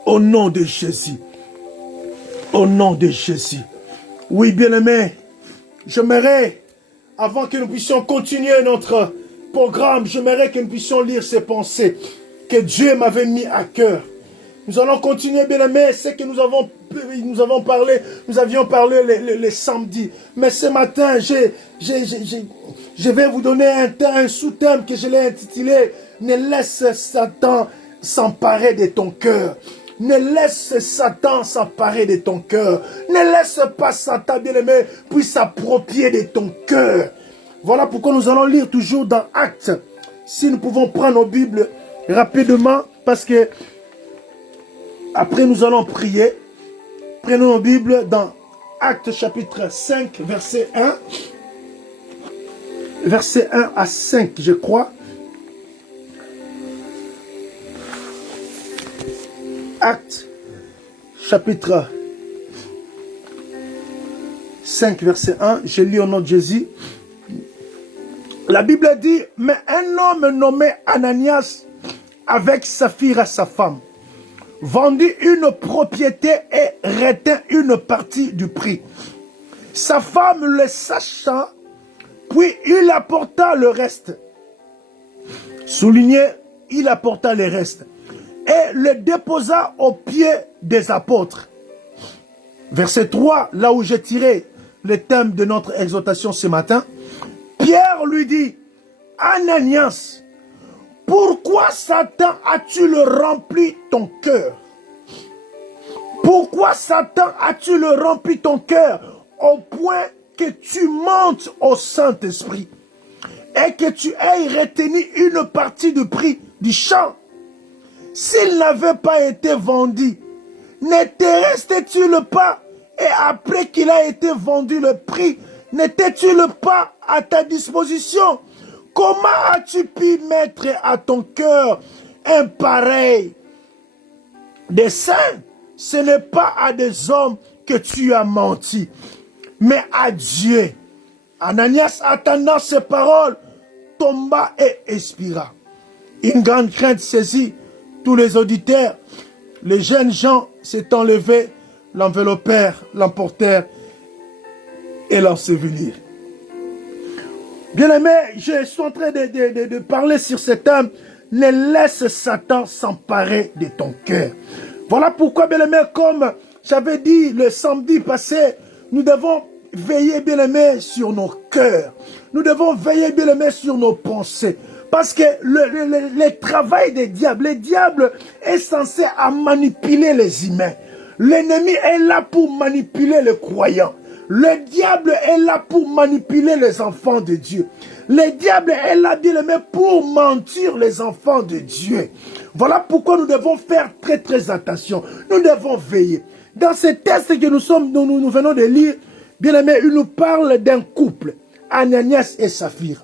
Au nom de Jésus. Au nom de Jésus. Oui, bien-aimé, j'aimerais, avant que nous puissions continuer notre programme, j'aimerais que nous puissions lire ces pensées que Dieu m'avait mis à cœur. Nous allons continuer, bien-aimé, ce que nous avions parlé les samedis. Mais ce matin, je vais vous donner un sous-thème que je l'ai intitulé « Ne laisse Satan s'emparer de ton cœur ». Ne laisse Satan s'emparer de ton cœur. Ne laisse pas Satan, bien-aimé, puis s'approprier de ton cœur. Voilà pourquoi nous allons lire toujours dans Actes. Si nous pouvons prendre nos Bibles rapidement, parce que après nous allons prier. Prenons nos Bibles dans Actes chapitre 5, verset 1. Verset 1 à 5, je crois. Actes, chapitre 5, verset 1, je lis au nom de Jésus. La Bible dit, mais un homme nommé Ananias, avec Saphira, sa femme, vendit une propriété et retint une partie du prix. Sa femme le sachant, puis il apporta le reste. Souligné, il apporta le reste. Et le déposa aux pieds des apôtres. Verset 3, là où j'ai tiré le thème de notre exhortation ce matin. Pierre lui dit, Ananias, pourquoi Satan as-tu le rempli ton cœur? Pourquoi Satan as-tu le rempli ton cœur au point que tu montes au Saint-Esprit et que tu aies retenu une partie du prix du champ? S'il n'avait pas été vendu, ne te restait-il pas? Et après qu'il a été vendu le prix, n'était-il pas à ta disposition? Comment as-tu pu mettre à ton cœur un pareil dessein, ce n'est pas à des hommes que tu as menti, mais à Dieu. Ananias, attendant ces paroles, tomba et expira. Une grande crainte saisit tous les auditeurs. Les jeunes gens s'étant levés, l'enveloppèrent, l'emportèrent et l'ensevelirent. Bien-aimé, je suis en train de parler sur cet homme. Ne laisse Satan s'emparer de ton cœur. Voilà pourquoi, bien-aimé, comme j'avais dit le samedi passé, nous devons veiller, bien-aimé, sur nos cœurs. Nous devons veiller, bien-aimé, sur nos pensées. Parce que le travail des diables, le diable est censé manipuler les humains. L'ennemi est là pour manipuler les croyants. Le diable est là pour manipuler les enfants de Dieu. Le diable est là, bien-aimé, pour mentir les enfants de Dieu. Voilà pourquoi nous devons faire très très attention. Nous devons veiller. Dans ce texte que nous venons de lire, bien-aimé, il nous parle d'un couple, Ananias et Saphira.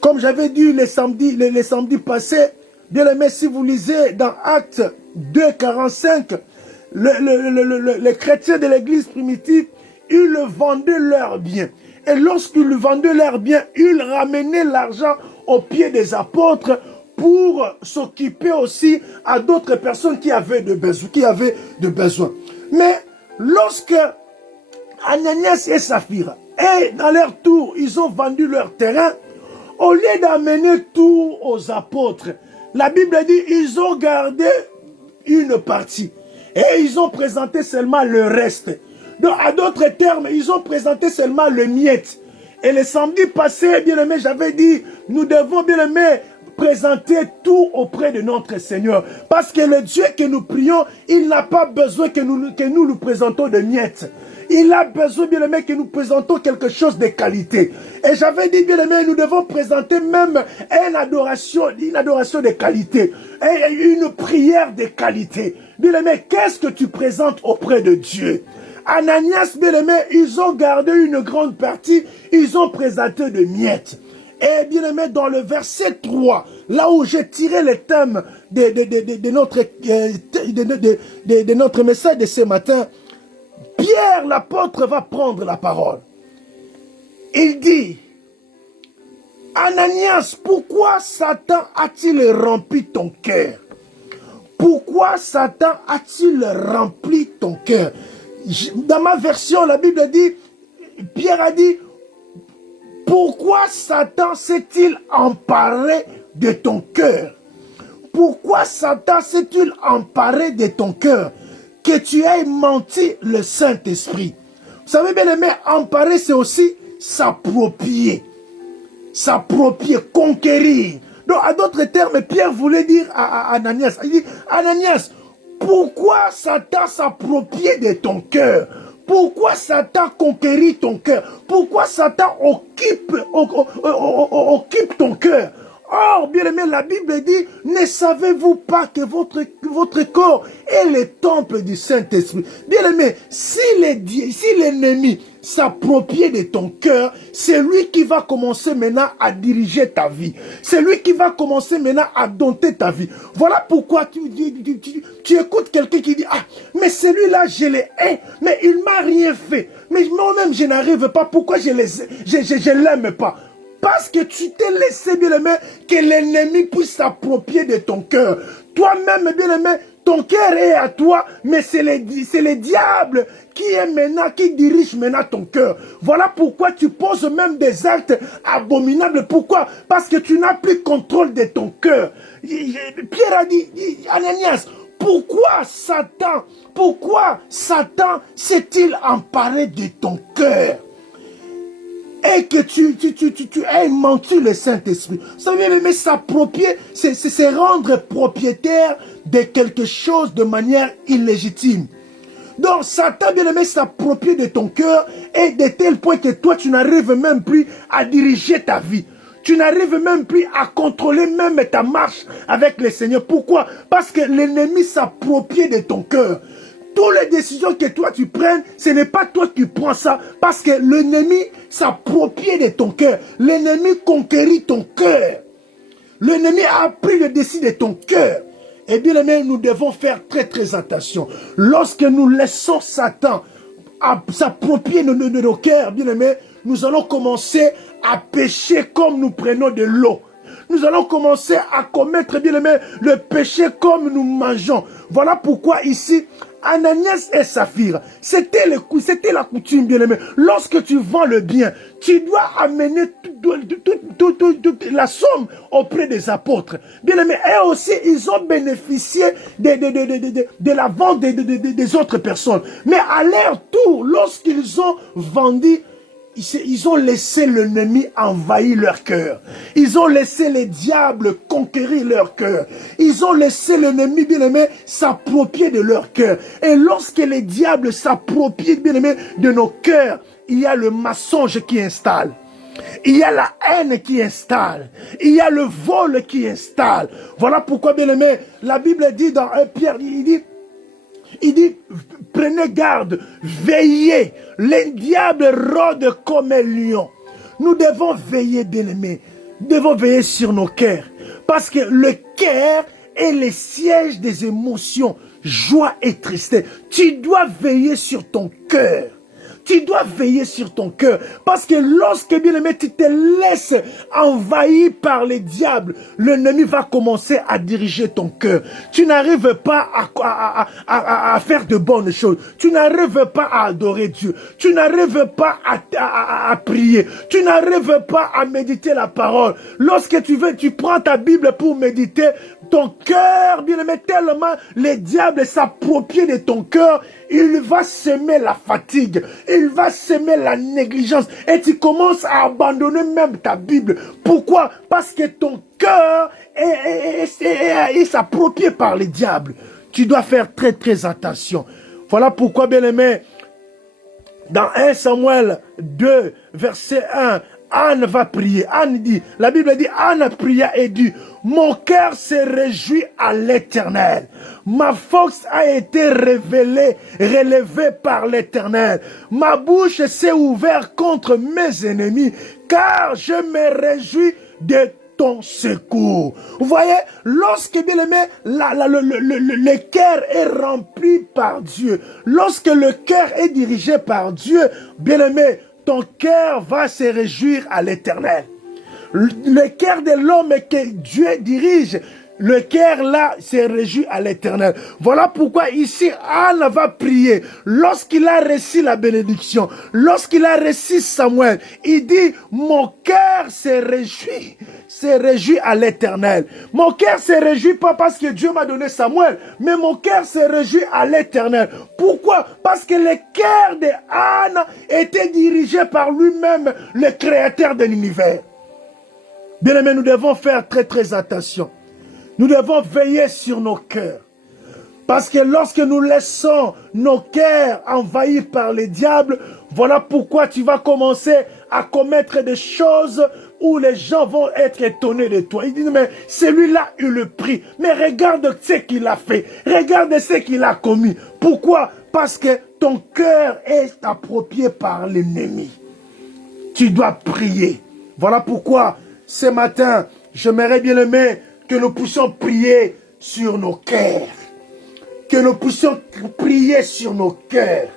Comme j'avais dit les samedis passés, bien-aimé, si vous lisez dans Actes 2, 45, les chrétiens de l'église primitive, ils vendaient leurs biens. Et lorsqu'ils vendaient leurs biens, ils ramenaient l'argent aux pieds des apôtres pour s'occuper aussi à d'autres personnes qui avaient de besoin. Mais lorsque Ananias et Saphira, et dans leur tour, ils ont vendu leur terrain, au lieu d'amener tout aux apôtres, la Bible dit ils ont gardé une partie. Et ils ont présenté seulement le reste. Donc, à d'autres termes, ils ont présenté seulement le miette. Et le samedi passé, bien-aimé, j'avais dit, nous devons, bien-aimé, présenter tout auprès de notre Seigneur. Parce que le Dieu que nous prions, il n'a pas besoin que nous lui présentons de miettes. Il a besoin, bien-aimé, que nous présentons quelque chose de qualité. Et j'avais dit, bien-aimé, nous devons présenter même une adoration de qualité. Et une prière de qualité. Bien-aimé, qu'est-ce que tu présentes auprès de Dieu? Ananias, bien-aimé, ils ont gardé une grande partie, ils ont présenté de miettes. Et bien-aimé, dans le verset 3, là où j'ai tiré le thème de notre message de ce matin, Pierre, l'apôtre, va prendre la parole. Il dit, Ananias, pourquoi Satan a-t-il rempli ton cœur? Pourquoi Satan a-t-il rempli ton cœur? Dans ma version, la Bible dit, Pierre a dit, pourquoi Satan s'est-il emparé de ton cœur? Pourquoi Satan s'est-il emparé de ton cœur? Que tu aies menti le Saint-Esprit. Vous savez bien aimé, emparer c'est aussi s'approprier. S'approprier, conquérir. Donc à d'autres termes, Pierre voulait dire à Ananias, il dit, Ananias, pourquoi Satan s'approprie de ton cœur? Pourquoi Satan conquérit ton cœur? Pourquoi Satan occupe ton cœur? Or, bien aimé, la Bible dit, ne savez-vous pas que votre corps est le temple du Saint-Esprit? Bien aimé, si l'ennemi s'approprie de ton cœur, c'est lui qui va commencer maintenant à diriger ta vie. C'est lui qui va commencer maintenant à dompter ta vie. Voilà pourquoi tu écoutes quelqu'un qui dit, ah, mais celui-là, je l'ai, mais il m'a rien fait. Mais moi-même, je n'arrive pas. Pourquoi je l'aime pas? Parce que tu t'es laissé, bien-aimé, que l'ennemi puisse s'approprier de ton cœur. Toi-même, bien-aimé, ton cœur est à toi, mais c'est le diable qui dirige maintenant ton cœur. Voilà pourquoi tu poses même des actes abominables. Pourquoi? Parce que tu n'as plus contrôle de ton cœur. Pierre a dit, Ananias, pourquoi Satan s'est-il emparé de ton cœur? Et que tu aies menti le Saint-Esprit. Vous savez, mais s'approprier, c'est rendre propriétaire de quelque chose de manière illégitime. Donc, Satan, bien aimé, s'approprie de ton cœur et de tel point que toi, tu n'arrives même plus à diriger ta vie. Tu n'arrives même plus à contrôler même ta marche avec le Seigneur. Pourquoi? Parce que l'ennemi s'approprie de ton cœur. Toutes les décisions que toi tu prennes, ce n'est pas toi qui prends ça. Parce que l'ennemi s'approprie de ton cœur. L'ennemi conquérit ton cœur. L'ennemi a pris le dessus de ton cœur. Et bien aimé, nous devons faire très attention. Lorsque nous laissons Satan s'approprier de nos cœurs, bien aimé, nous allons commencer à pécher comme nous prenons de l'eau. Nous allons commencer à commettre, bien aimé, le péché comme nous mangeons. Voilà pourquoi ici, Ananias et Saphir, c'était la coutume, bien aimé. Lorsque tu vends le bien, tu dois amener toute la somme auprès des apôtres. Bien aimé, et aussi, ils ont bénéficié de la vente des autres personnes. Mais à leur tour, lorsqu'ils ont vendu, ils ont laissé l'ennemi envahir leur cœur. Ils ont laissé les diables conquérir leur cœur. Ils ont laissé l'ennemi, bien-aimé, s'approprier de leur cœur. Et lorsque les diables s'approprient, bien-aimé, de nos cœurs, il y a le mensonge qui installe. Il y a la haine qui installe. Il y a le vol qui installe. Voilà pourquoi, bien-aimé, la Bible dit dans 1 Pierre, il dit, prenez garde, veillez, les diables rôdent comme un lion. Nous devons veiller, bien-aimés, nous devons veiller sur nos cœurs. Parce que le cœur est le siège des émotions, joie et tristesse. Tu dois veiller sur ton cœur. Tu dois veiller sur ton cœur. Parce que lorsque, bien aimé, tu te laisses envahir par les diables, l'ennemi va commencer à diriger ton cœur. Tu n'arrives pas à faire de bonnes choses. Tu n'arrives pas à adorer Dieu. Tu n'arrives pas à prier. Tu n'arrives pas à méditer la parole. Lorsque tu prends ta Bible pour méditer, ton cœur, bien aimé, tellement les diables s'approprient de ton cœur, il va semer la fatigue, il va semer la négligence et tu commences à abandonner même ta Bible. Pourquoi? Parce que ton cœur est s'approprie par les diables. Tu dois faire très attention. Voilà pourquoi, bien aimé, dans 1 Samuel 2, verset 1, Anne va prier. Anne dit, la Bible dit, Anne pria et dit, mon cœur s'est réjoui à l'Éternel. Ma force a été relevée par l'Éternel. Ma bouche s'est ouverte contre mes ennemis, car je me réjouis de ton secours. Vous voyez, lorsque, bien aimé, le cœur est rempli par Dieu, lorsque le cœur est dirigé par Dieu, bien aimé, ton cœur va se réjouir à l'Éternel. Le cœur de l'homme que Dieu dirige, le cœur là se réjouit à l'Éternel. Voilà pourquoi ici Anne va prier. Lorsqu'il a reçu la bénédiction, lorsqu'il a reçu Samuel, il dit, mon cœur se réjouit à l'Éternel. Mon cœur se réjouit pas parce que Dieu m'a donné Samuel, mais mon cœur se réjouit à l'Éternel. Pourquoi? Parce que le cœur de Anne était dirigé par lui-même, le créateur de l'univers. Bien aimé, nous devons faire très attention. Nous devons veiller sur nos cœurs. Parce que lorsque nous laissons nos cœurs envahis par les diables, voilà pourquoi tu vas commencer à commettre des choses où les gens vont être étonnés de toi. Ils disent, mais celui-là eut le prix. Mais regarde ce qu'il a fait. Regarde ce qu'il a commis. Pourquoi? Parce que ton cœur est approprié par l'ennemi. Tu dois prier. Voilà pourquoi ce matin, j'aimerais bien aimer que nous puissions prier sur nos cœurs. Que nous puissions prier sur nos cœurs.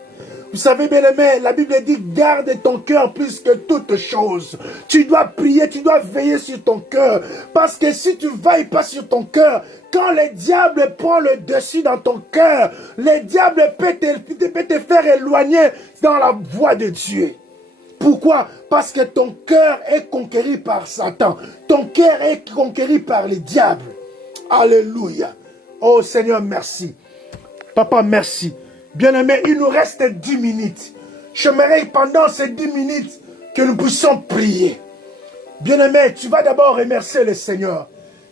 Vous savez, bien aimé, la Bible dit, garde ton cœur plus que toute chose. Tu dois prier, tu dois veiller sur ton cœur. Parce que si tu ne veilles pas sur ton cœur, quand le diable prend le dessus dans ton cœur, le diable peut te faire éloigner dans la voie de Dieu. Pourquoi? Parce que ton cœur est conquéri par Satan. Ton cœur est conquéri par les diables. Alléluia. Oh Seigneur, merci. Papa, merci. Bien-aimé, il nous reste 10 minutes. J'aimerais pendant ces 10 minutes que nous puissions prier. Bien-aimé, tu vas d'abord remercier le Seigneur.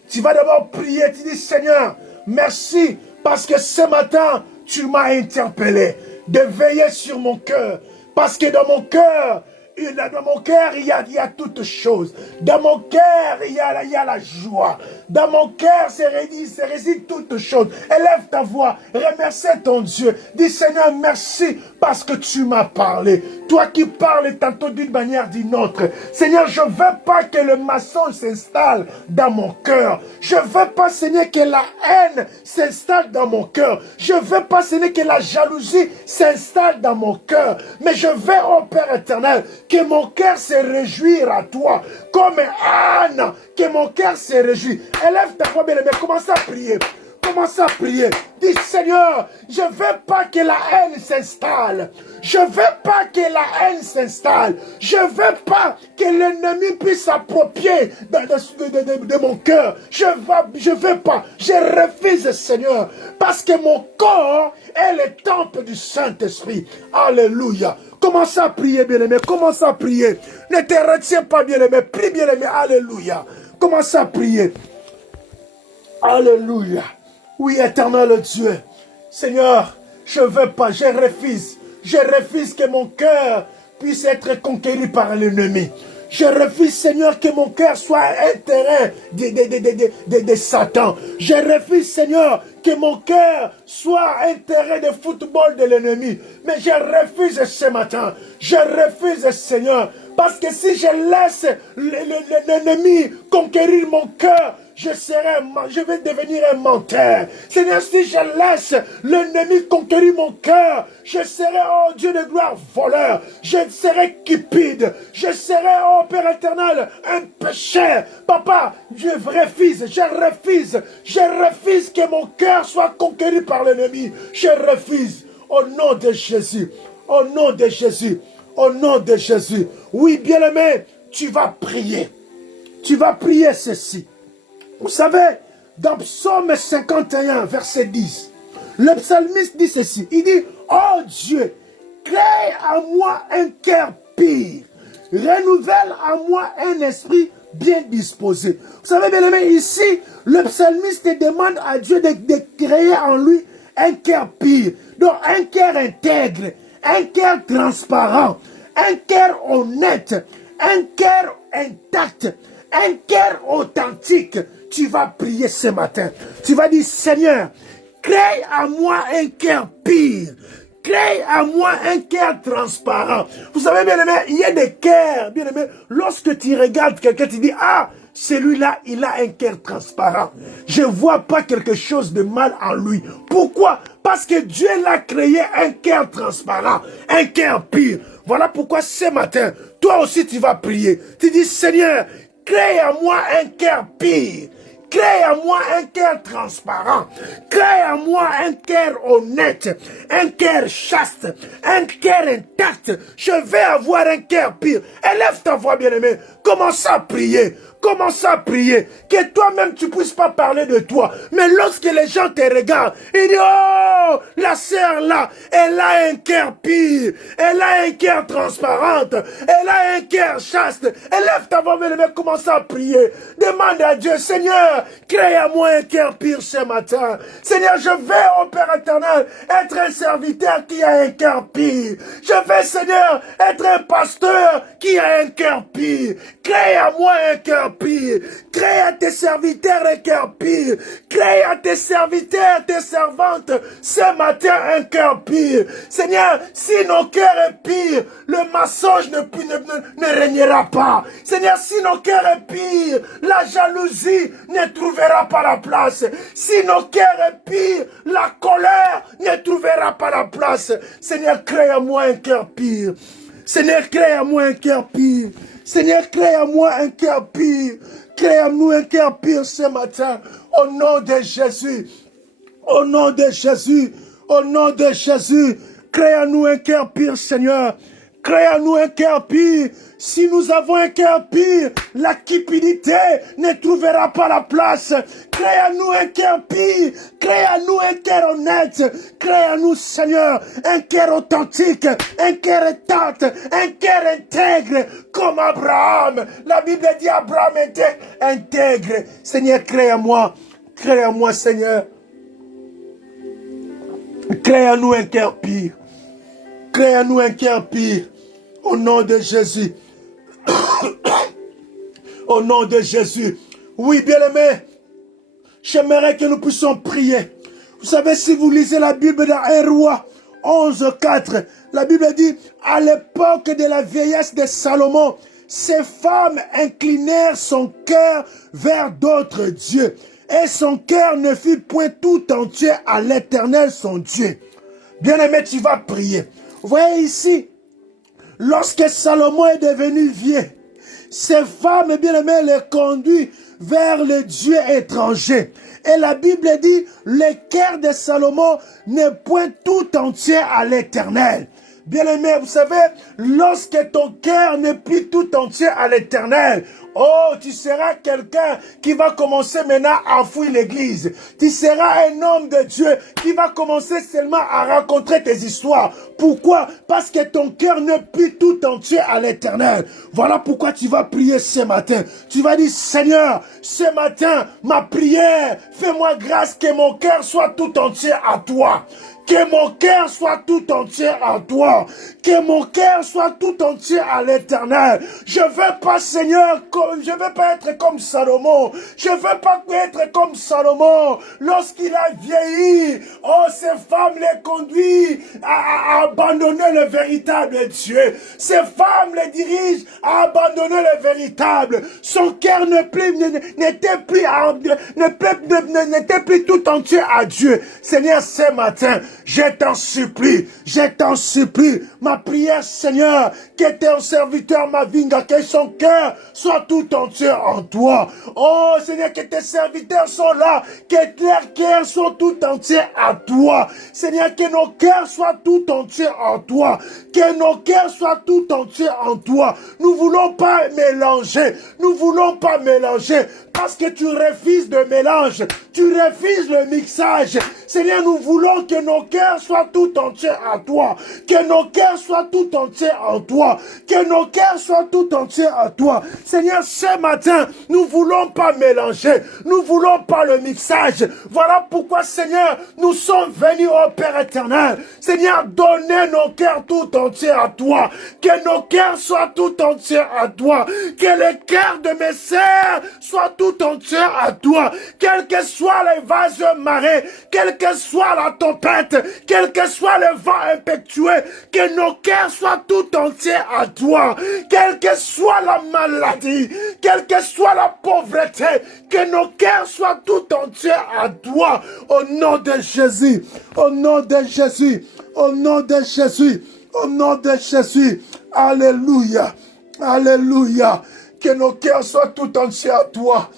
Tu vas d'abord prier. Tu dis, Seigneur, merci parce que ce matin, tu m'as interpellé de veiller sur mon cœur. Parce que dans mon cœur, il y a toutes choses. Dans mon cœur, il y a la joie. Dans mon cœur, réside toutes choses. Élève ta voix, remercie ton Dieu. Dis Seigneur, merci parce que tu m'as parlé. Toi qui parles tantôt d'une manière d'une autre. Seigneur, je ne veux pas que le maçon s'installe dans mon cœur. Je ne veux pas, Seigneur, que la haine s'installe dans mon cœur. Je ne veux pas, Seigneur, que la jalousie s'installe dans mon cœur. Mais je veux, oh Père éternel, que mon cœur se réjouisse à toi. Comme Anne, que mon cœur se réjouisse. Élève ta voix, bien-aimé, commence à prier. Commence à prier. Dis, Seigneur, je ne veux pas que la haine s'installe. Je ne veux pas que la haine s'installe. Je ne veux pas que l'ennemi puisse s'approprier de mon cœur. Je ne veux pas. Je refuse, Seigneur. Parce que mon corps est le temple du Saint-Esprit. Alléluia. Commence à prier, bien-aimé. Commence à prier. Ne te retiens pas, bien-aimé. Prie, bien-aimé. Alléluia. Commence à prier. Alléluia. Oui, éternel Dieu. Seigneur, je ne veux pas, je refuse. Je refuse que mon cœur puisse être conquéri par l'ennemi. Je refuse, Seigneur, que mon cœur soit un terrain de Satan. Je refuse, Seigneur, que mon cœur soit un terrain de football de l'ennemi. Mais je refuse ce matin. Je refuse, Seigneur. Parce que si je laisse l'ennemi conquérir mon cœur, je vais devenir un menteur. Seigneur, si je laisse l'ennemi conquérir mon cœur, je serai, oh Dieu de gloire, voleur. Je serai cupide. Je serai, oh Père éternel, un pécheur. Papa, je refuse que mon cœur soit conquéri par l'ennemi. Je refuse. Au nom de Jésus. Au nom de Jésus. Au nom de Jésus. Oui, bien-aimé, tu vas prier. Tu vas prier ceci. Vous savez, dans Psaume 51, verset 10, le psalmiste dit ceci. Il dit, oh Dieu, crée à moi un cœur pur. Renouvelle à moi un esprit bien disposé. Vous savez, bien aimé, ici, le psalmiste demande à Dieu de créer en lui un cœur pur. Donc, un cœur intègre, un cœur transparent, un cœur honnête, un cœur intact, un cœur authentique. Tu vas prier ce matin. Tu vas dire, Seigneur, crée à moi un cœur pur. Crée à moi un cœur transparent. Vous savez, bien aimé, il y a des cœurs, bien aimé, lorsque tu regardes quelqu'un, tu dis, ah, celui-là, il a un cœur transparent. Je ne vois pas quelque chose de mal en lui. Pourquoi? Parce que Dieu l'a créé un cœur transparent, un cœur pur. Voilà pourquoi ce matin, toi aussi tu vas prier. Tu dis, Seigneur, crée à moi un cœur pur. Crée à moi un cœur transparent. Crée à moi un cœur honnête. Un cœur chaste. Un cœur intact. Je vais avoir un cœur pur. Élève ta voix, bien-aimé. Commence à prier. Commence à prier. Que toi-même tu ne puisses pas parler de toi. Mais lorsque les gens te regardent, ils disent, oh, la sœur là, elle a un cœur pur. Elle a un cœur transparent. Elle a un cœur chaste. Élève ta voix, bien-aimé. Commence à prier. Demande à Dieu, Seigneur, crée à moi un cœur pur ce matin. Seigneur, je vais, au Père éternel, être un serviteur qui a un cœur pur. Je vais, Seigneur, être un pasteur qui a un cœur pur. Crée à moi un cœur pur. Crée à tes serviteurs un cœur pur. Crée à tes serviteurs, tes servantes, ce matin un cœur pur. Seigneur, si nos cœurs est pur, le mensonge ne régnera pas. Seigneur, si nos cœurs est pur, la jalousie ne trouvera pas la place. Si nos cœurs est pur, la colère ne trouvera pas la place. Seigneur, crée à moi un cœur pur. Seigneur, crée à moi un cœur pur. Seigneur, crée à moi un cœur pur. Crée à nous un cœur pur ce matin. Au nom de Jésus. Au nom de Jésus. Au nom de Jésus. Crée à nous un cœur pur, Seigneur. Crée à nous un cœur pur. Si nous avons un cœur pur, la cupidité ne trouvera pas la place. Crée à nous un cœur pur. Crée à nous un cœur honnête. Crée à nous, Seigneur, un cœur authentique, un cœur intact, un cœur intègre, comme Abraham. La Bible dit Abraham était intègre. Seigneur, crée à moi, Seigneur. Crée à nous un cœur pur. Crée à nous un cœur pur. Au nom de Jésus. Au nom de Jésus. Oui, bien-aimé, j'aimerais que nous puissions prier. Vous savez, si vous lisez la Bible dans 1 Roi 11, 4, La Bible dit, à l'époque de la vieillesse de Salomon, ces femmes inclinèrent son cœur vers d'autres dieux. Et son cœur ne fut point tout entier à l'Éternel son Dieu. Bien-aimé, tu vas prier. Vous voyez ici, lorsque Salomon est devenu vieux, ces femmes, bien-aimées, les conduisent vers les dieux étrangers. Et la Bible dit, le cœur de Salomon n'est point tout entier à l'Éternel. Bien-aimé, vous savez, lorsque ton cœur n'est plus tout entier à l'Éternel, oh, tu seras quelqu'un qui va commencer maintenant à fouiller l'église. Tu seras un homme de Dieu qui va commencer seulement à raconter tes histoires. Pourquoi? Parce que ton cœur n'est plus tout entier à l'Éternel. Voilà pourquoi tu vas prier ce matin. Tu vas dire, Seigneur, ce matin, ma prière, fais-moi grâce que mon cœur soit tout entier à toi. Que mon cœur soit tout entier à toi. Que mon cœur soit tout entier à l'Éternel. Je veux pas, Seigneur, je veux pas être comme Salomon. Je veux pas être comme Salomon. Lorsqu'il a vieilli, oh, ces femmes les conduisent à abandonner le véritable Dieu. Ces femmes les dirigent à abandonner le véritable. Son cœur n'était plus tout entier à Dieu. Seigneur, ce matin, je t'en supplie, ma prière, Seigneur, que ton serviteur Mavinga, que son cœur soit tout entier en toi. Oh, Seigneur, que tes serviteurs sont là, que leurs cœurs soient tout entiers à toi. Seigneur, que nos cœurs soient tout entiers en toi. Que nos cœurs soient tout entiers en toi. Nous voulons pas mélanger. Parce que tu refuses le mélange. Tu refuses le mixage. Seigneur, nous voulons que nos cœurs soient tout entiers à toi. Que nos cœurs soient tout entiers en toi. Que nos cœurs soient tout entiers à toi. Seigneur, ce matin, nous voulons pas mélanger. Nous voulons pas le mixage. Voilà pourquoi, Seigneur, nous sommes venus au Père éternel. Seigneur, donnez nos cœurs tout entiers à toi. Que nos cœurs soient tout entiers à toi. Que les cœurs de mes sœurs soient tout entiers à toi. Quel que soit les vases marées, quelle que soit la tempête, quel que soit le vent impétueux, que nos cœurs soient tout entiers à toi. Quelle que soit la maladie, quelle que soit la pauvreté, que nos cœurs soient tout entiers à toi. Au nom de Jésus, au nom de Jésus, au nom de Jésus, au nom de Jésus. Alléluia, alléluia. Que nos cœurs soient tout entiers à toi.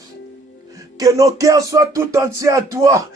Que nos cœurs soient tout entiers à toi.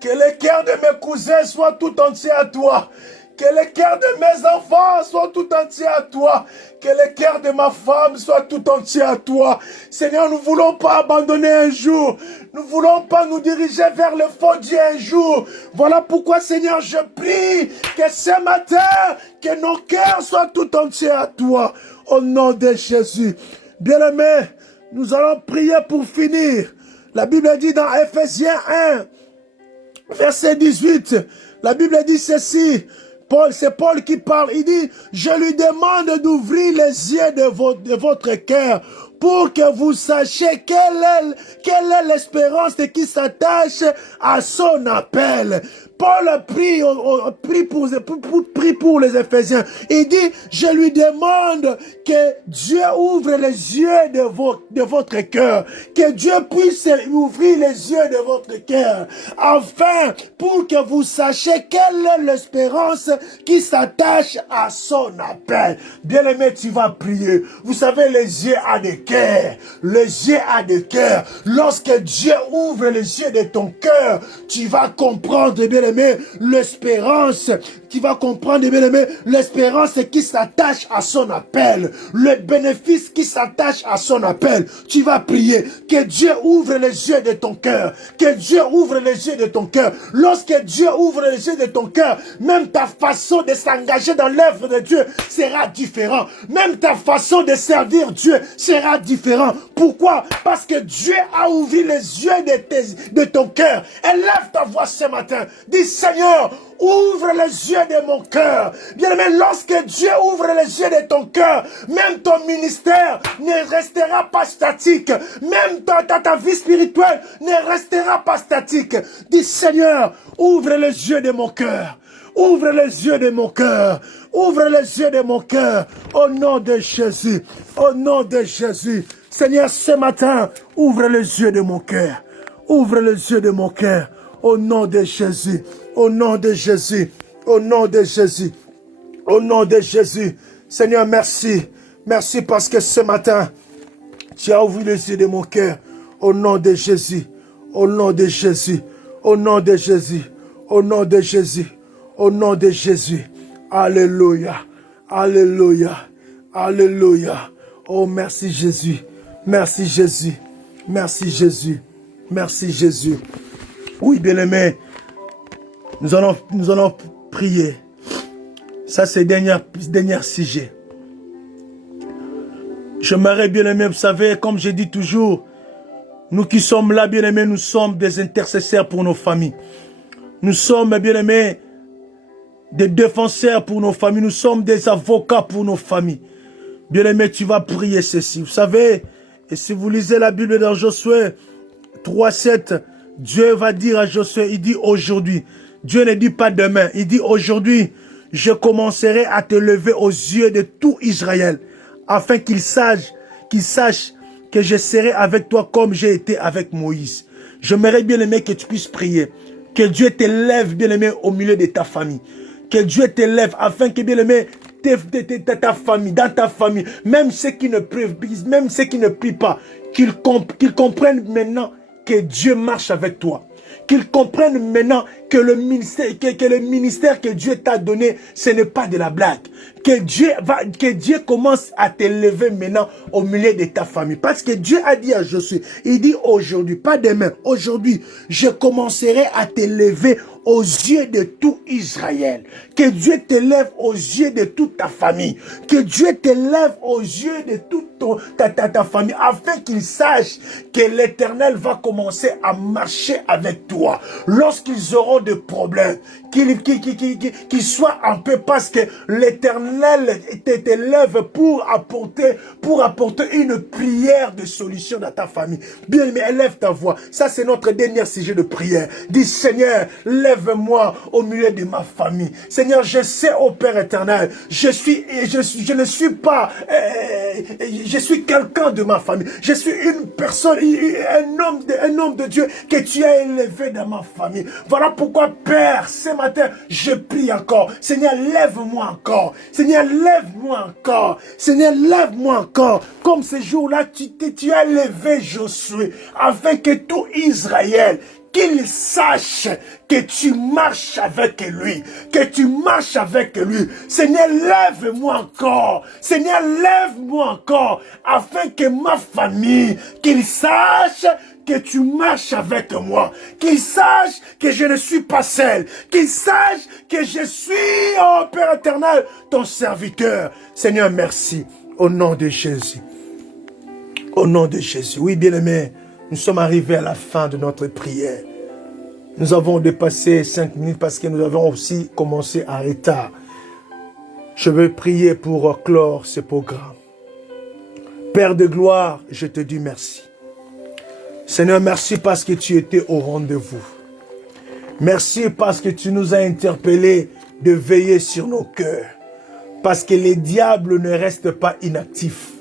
Que les cœurs de mes cousins soient tout entiers à toi. Que les cœurs de mes enfants soient tout entiers à toi. Que les cœurs de ma femme soient tout entiers à toi. Seigneur, nous ne voulons pas abandonner un jour. Nous ne voulons pas nous diriger vers le faux Dieu un jour. Voilà pourquoi, Seigneur, je prie que ce matin, que nos cœurs soient tout entiers à toi. Au nom de Jésus. Bien-aimés, nous allons prier pour finir. La Bible dit dans Ephésiens 1, verset 18, la Bible dit ceci, c'est Paul qui parle, il dit, je lui demande d'ouvrir les yeux de votre cœur pour que vous sachiez quelle est l'espérance qui s'attache à son appel. Paul prie pour les Éphésiens. Il dit, je lui demande que Dieu ouvre les yeux de votre cœur. Que Dieu puisse ouvrir les yeux de votre cœur. Afin, pour que vous sachiez quelle est l'espérance qui s'attache à son appel. Bien-aimé, tu vas prier. Vous savez, les yeux à des cœurs. Les yeux à des cœurs. Lorsque Dieu ouvre les yeux de ton cœur, tu vas comprendre, bien l'espérance, qui va comprendre, bien aimé, l'espérance qui s'attache à son appel, le bénéfice qui s'attache à son appel. Tu vas prier que Dieu ouvre les yeux de ton cœur, que Dieu ouvre les yeux de ton cœur. Lorsque Dieu ouvre les yeux de ton cœur, même ta façon de s'engager dans l'œuvre de Dieu sera différente. Même ta façon de servir Dieu sera différente. Pourquoi? Parce que Dieu a ouvert les yeux de ton cœur. Élève ta voix ce matin. Dis, Seigneur, ouvre les yeux de mon cœur. Bien aimé, lorsque Dieu ouvre les yeux de ton cœur, même ton ministère ne restera pas statique. Même ta vie spirituelle ne restera pas statique. Dis, Seigneur, ouvre les yeux de mon cœur. Ouvre les yeux de mon cœur. Ouvre les yeux de mon cœur. Au nom de Jésus. Au nom de Jésus. Seigneur, ce matin, ouvre les yeux de mon cœur. Ouvre les yeux de mon cœur. Au nom de Jésus. Au nom de Jésus. Au nom de Jésus. Au nom de Jésus. Seigneur, merci. Merci parce que ce matin, tu as ouvert les yeux de mon cœur. Au nom de Jésus. Au nom de Jésus. Au nom de Jésus. Au nom de Jésus. Au nom de Jésus. Alléluia. Alléluia. Alléluia. Oh, merci Jésus. Merci Jésus. Merci Jésus. Merci Jésus. Oui, bien-aimé. Nous allons prier. Ça, c'est le dernier sujet. J'aimerais, bien-aimé, vous savez, comme je dis toujours, nous qui sommes là, bien-aimés, nous sommes des intercesseurs pour nos familles. Nous sommes, bien-aimés, des défenseurs pour nos familles. Nous sommes des avocats pour nos familles. Bien-aimé, tu vas prier ceci. Vous savez, et si vous lisez la Bible dans Josué 3:7, Dieu va dire à Josué, il dit aujourd'hui. Dieu ne dit pas demain, il dit aujourd'hui, je commencerai à te lever aux yeux de tout Israël, afin qu'il sache que je serai avec toi comme j'ai été avec Moïse. J'aimerais bien aimé que tu puisses prier. Que Dieu t'élève bien aimé au milieu de ta famille. Que Dieu t'élève afin que bien aimé ta famille, dans ta famille, même ceux qui ne prient pas, qu'ils comprennent maintenant que Dieu marche avec toi. Qu'ils comprennent maintenant que le ministère que Dieu t'a donné, ce n'est pas de la blague. Que Dieu commence à t'élever maintenant au milieu de ta famille. Parce que Dieu a dit à Josué, il dit aujourd'hui, pas demain, aujourd'hui, je commencerai à t'élever aux yeux de tout Israël. Que Dieu t'élève aux yeux de toute ta famille. Que Dieu t'élève aux yeux de toute ta famille, afin qu'il sache que l'Éternel va commencer à marcher avec toi. Lorsqu'ils auront des problèmes, qu'ils soient un peu, parce que l'Éternel t'élève pour apporter une prière de solution dans ta famille. Bien, mais élève ta voix. Ça, c'est notre dernier sujet de prière. Dis, Seigneur, lève-moi au milieu de ma famille. Seigneur, je sais, ô Père éternel, je ne suis pas, je suis quelqu'un de ma famille. Je suis une personne, un homme de Dieu que tu as élevé dans ma famille. Voilà pourquoi, Père, ce matin, je prie encore. Seigneur, lève-moi encore. Seigneur, lève-moi encore. Seigneur, lève-moi encore. Comme ce jour-là, tu as levé Josué, afin que tout Israël, qu'il sache que tu marches avec lui, que tu marches avec lui. Seigneur, lève-moi encore. Seigneur, lève-moi encore, afin que ma famille, qu'il sache que tu marches avec moi, qu'il sache que je ne suis pas seul, qu'il sache que je suis, oh Père éternel, ton serviteur. Seigneur, merci, au nom de Jésus. Au nom de Jésus. Oui, bien-aimés, nous sommes arrivés à la fin de notre prière. Nous avons dépassé 5 minutes parce que nous avons aussi commencé à retard. Je veux prier pour clore ce programme. Père de gloire, je te dis merci. Seigneur, merci parce que tu étais au rendez-vous. Merci parce que tu nous as interpellés de veiller sur nos cœurs. Parce que les diables ne restent pas inactifs.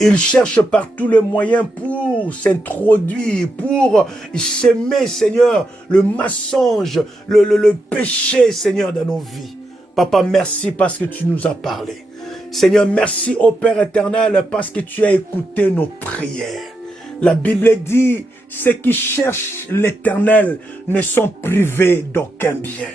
Ils cherchent par tous les moyens pour s'introduire, pour semer, Seigneur, le mensonge, le péché, Seigneur, dans nos vies. Papa, merci parce que tu nous as parlé. Seigneur, merci au Père éternel parce que tu as écouté nos prières. La Bible dit, ceux qui cherchent l'Éternel ne sont privés d'aucun bien.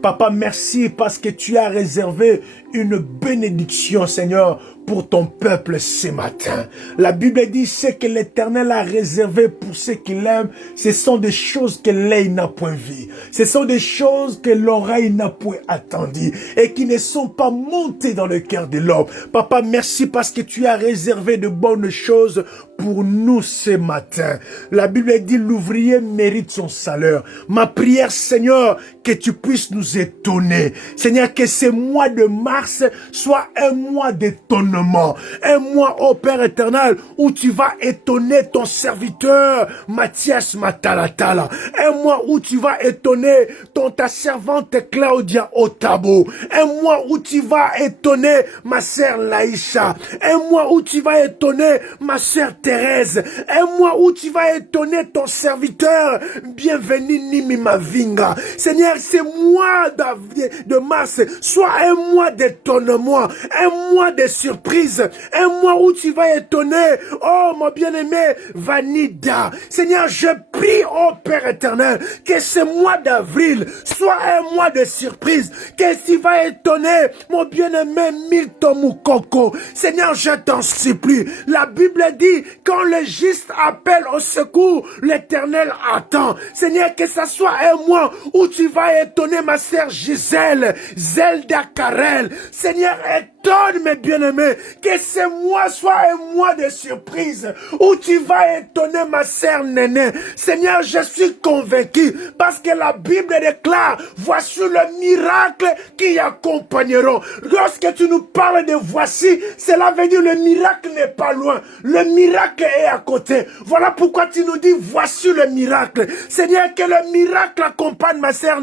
Papa, merci parce que tu as réservé une bénédiction, Seigneur, pour ton peuple ce matin. La Bible dit, ce que l'Éternel a réservé pour ceux qui l'aiment, ce sont des choses que l'œil n'a point vues. Ce sont des choses que l'oreille n'a point attendues et qui ne sont pas montées dans le cœur de l'homme. Papa, merci parce que tu as réservé de bonnes choses pour nous ce matin. La Bible dit, l'ouvrier mérite son salaire. Ma prière, Seigneur, que tu puisses nous étonner. Seigneur, que ce mois de mars mars soit un mois d'étonnement. Un mois, ô Père éternel, où tu vas étonner ton serviteur, Mathias Matalatala. Un mois où tu vas étonner ta servante Claudia Otabo. Un mois où tu vas étonner ma sœur Laïcha. Un mois où tu vas étonner ma sœur Thérèse. Un mois où tu vas étonner ton serviteur, bienvenue Nimi Mavinga. Seigneur, ce mois de mars soit un mois d'étonnement, un mois de surprise, un mois où tu vas étonner, oh mon bien-aimé Vanida. Seigneur, je prie, oh Père éternel, que ce mois d'avril soit un mois de surprise, que tu vas étonner mon bien-aimé Milton Mukoko. Seigneur, je t'en supplie. La Bible dit, quand le juste appelle au secours, l'Éternel attend. Seigneur, que ce soit un mois où tu vas étonner ma sœur Gisèle, Zelda Karel. Seigneur, étonne mes bien-aimés, que ce mois soit un mois de surprise, où tu vas étonner ma sœur Néné. Seigneur, je suis convaincu, parce que la Bible déclare, voici le miracle qui accompagneront. Lorsque tu nous parles de voici, cela veut dire le miracle n'est pas loin, le miracle est à côté. Voilà pourquoi tu nous dis, voici le miracle. Seigneur, que le miracle accompagne ma sœur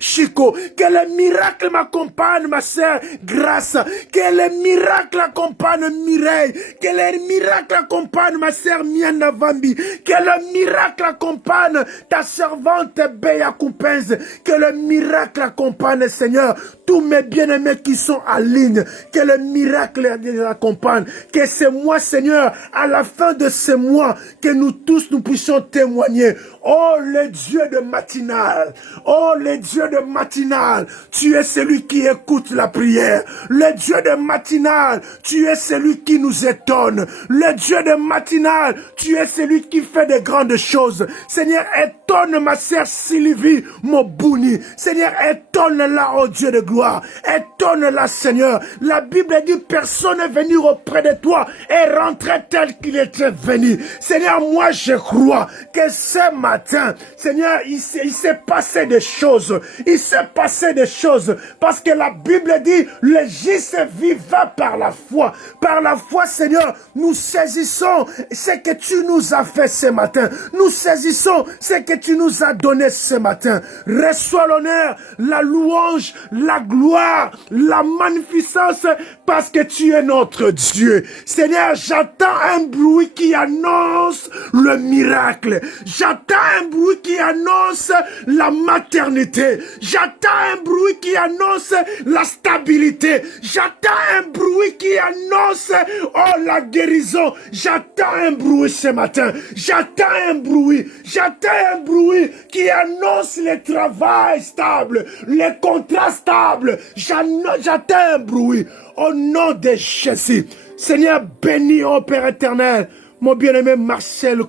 Chico, que le miracle m'accompagne ma sœur Grâce, que le miracle accompagne Mireille, que le miracle accompagne ma sœur Miana Vambi, que le miracle accompagne ta servante Béa Coupenz, que le miracle accompagne, Seigneur, tous mes bien-aimés qui sont en ligne, que le miracle les accompagne, que ce mois, Seigneur, à la fin de ce mois, que nous tous nous puissions témoigner. Oh, le Dieu de matinal, oh, le Dieu de matinal, tu es celui qui écoute la prière. Le Dieu de matinal, tu es celui qui nous étonne. Le Dieu de matinal, tu es celui qui fait de grandes choses. Seigneur, étonne ma sœur Sylvie Mobouni. Seigneur, étonne-la, oh Dieu de gloire. Étonne-la, Seigneur. La Bible dit, personne n'est venu auprès de toi et rentrer tel qu'il était venu. Seigneur, moi je crois que ce matin, Seigneur, il s'est passé des choses. Il s'est passé des choses. Parce que la Bible dit, le juste vivra par la foi. Par la foi, Seigneur, nous saisissons ce que tu nous as fait ce matin. Nous saisissons ce que tu nous as donné ce matin. Reçois l'honneur, la louange, la gloire, la magnificence, parce que tu es notre Dieu. Seigneur, j'attends un bruit qui annonce le miracle. J'attends un bruit qui annonce la maternité. J'attends un bruit qui annonce la stabilité. J'attends un bruit qui annonce, oh, la guérison. J'attends un bruit ce matin. J'attends un bruit. J'attends un bruit qui annonce le travail stable, les contrats stables. J'attends un bruit au nom de Jésus. Seigneur, bénis, oh Père éternel, mon bien-aimé Marcel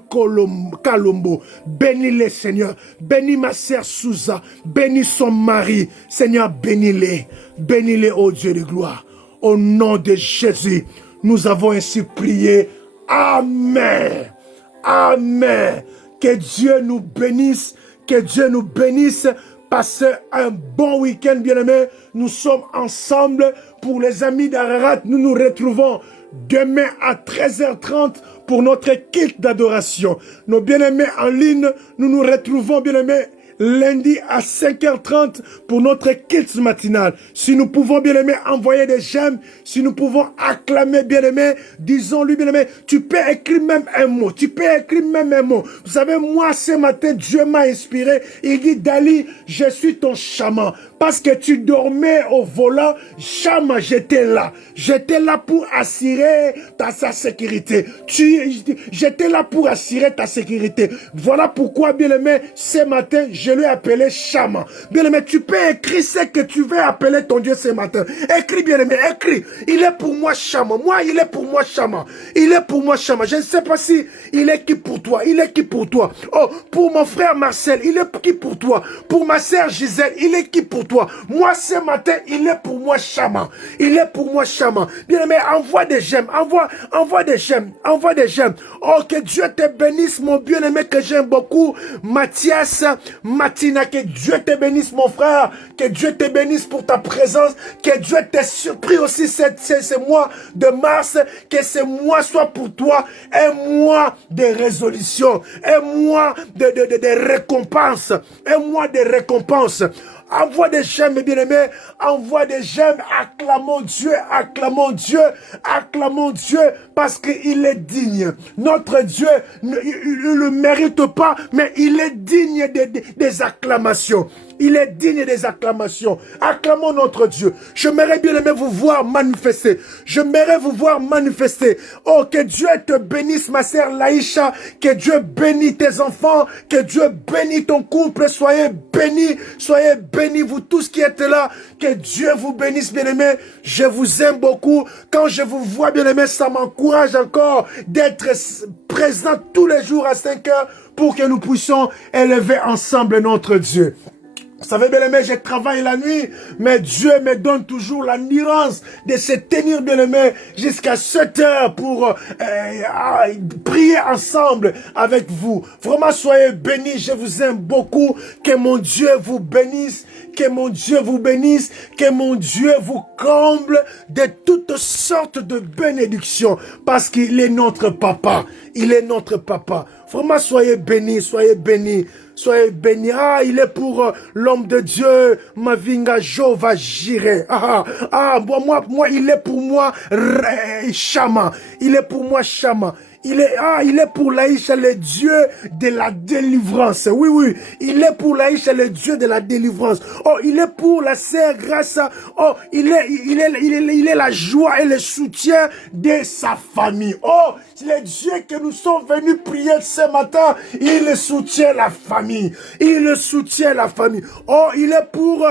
Kalombo, bénis-les, Seigneur. Bénis ma sœur Souza. Bénis son mari. Seigneur, bénis-les. Bénis-les, ô Dieu de gloire. Au nom de Jésus, nous avons ainsi prié. Amen. Amen. Que Dieu nous bénisse. Que Dieu nous bénisse. Passez un bon week-end, bien-aimés. Nous sommes ensemble pour les amis d'Ararat. Nous nous retrouvons demain à 13h30 pour notre culte d'adoration. Nos bien-aimés en ligne, nous nous retrouvons, bien-aimés, lundi à 5h30 pour notre culte matinal. Si nous pouvons, bien-aimés, envoyer des j'aime, si nous pouvons acclamer, bien-aimés, disons-lui, bien-aimé, tu peux écrire même un mot, tu peux écrire même un mot. Vous savez, moi, ce matin, Dieu m'a inspiré. Il dit, Dali, je suis ton chaman. Parce que tu dormais au volant, chaman, j'étais là. J'étais là pour assurer ta sécurité. J'étais là pour assurer ta sécurité. Voilà pourquoi, bien-aimé, ce matin, je lui ai appelé chaman. Bien-aimé, tu peux écrire ce que tu veux appeler ton Dieu ce matin. Écris, bien-aimé, écris. Il est pour moi chaman. Moi, il est pour moi chaman. Il est pour moi chaman. Je ne sais pas si il est qui pour toi. Il est qui pour toi? Oh, pour mon frère Marcel, il est qui pour toi? Pour ma sœur Gisèle, il est qui pour toi? Moi, ce matin, il est pour moi chaman. Il est pour moi chaman. Bien-aimé, envoie des j'aime. Envoie des j'aime. Envoie des j'aime. Oh, que Dieu te bénisse, mon bien-aimé que j'aime beaucoup. Mathias matina. Que Dieu te bénisse, mon frère. Que Dieu te bénisse pour ta présence. Que Dieu t'ait surpris aussi ce mois de mars. Que ce mois soit pour toi un mois de résolution. Un mois de récompense. Un mois de récompense. Envoie des j'aime, bien-aimés. Envoie des j'aime. Acclamons Dieu, acclamons Dieu, acclamons Dieu, parce qu'il est digne. Notre Dieu, il ne le mérite pas, mais il est digne des acclamations. Il est digne des acclamations. Acclamons notre Dieu. J'aimerais bien aimer vous voir manifester. J'aimerais vous voir manifester. Oh, que Dieu te bénisse, ma sœur Laïcha. Que Dieu bénisse tes enfants. Que Dieu bénisse ton couple. Soyez bénis. Soyez bénis, vous tous qui êtes là. Que Dieu vous bénisse, bien-aimés. Je vous aime beaucoup. Quand je vous vois, bien-aimés, ça m'encourage encore d'être présent tous les jours à 5 heures pour que nous puissions élever ensemble notre Dieu. Vous savez, bien aimé, je travaille la nuit, mais Dieu me donne toujours l'endurance de se tenir, bien aimé, jusqu'à 7 heures pour prier ensemble avec vous. Vraiment, soyez bénis, je vous aime beaucoup. Que mon Dieu vous bénisse, que mon Dieu vous bénisse, que mon Dieu vous comble de toutes sortes de bénédictions, parce qu'il est notre papa. Il est notre papa. Vraiment, soyez bénis, soyez bénis. Soyez bénis. Ah, il est pour l'homme de Dieu, Mavinga Jova Jireh. Moi, il est pour moi, Shama. Il est pour moi, Shama. Il est pour Laïcha, le Dieu de la délivrance. Oui, oui. Il est pour Laïcha, le Dieu de la délivrance. Oh, il est pour la sœur Grâce. Oh, il est la joie et le soutien de sa famille. Oh, le Dieu que nous sommes venus prier ce matin, il soutient la famille. Il soutient la famille. Oh, il est pour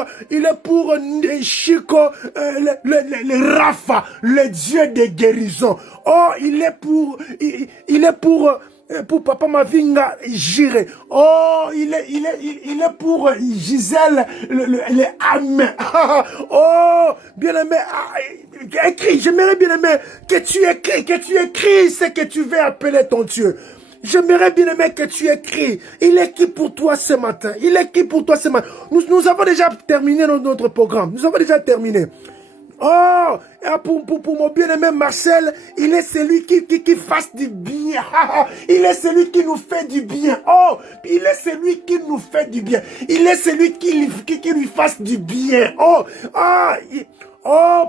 Chico, le Rafa, le Dieu des guérisons. Oh, il est pour Papa Mavinga Jireh. Oh, il est pour Gisèle, le Amen. Oh, bien aimé, écris, j'aimerais bien aimé que tu écris ce que tu veux appeler ton Dieu. J'aimerais bien aimer que tu écris. Il est qui pour toi ce matin? Il est qui pour toi ce matin? Nous avons déjà terminé notre programme. Nous avons déjà terminé. Oh, pour mon bien-aimé Marcel, il est celui qui fasse du bien. Il est celui qui nous fait du bien. Oh, il est celui qui nous fait du bien. Il est celui qui lui fasse du bien. Oh,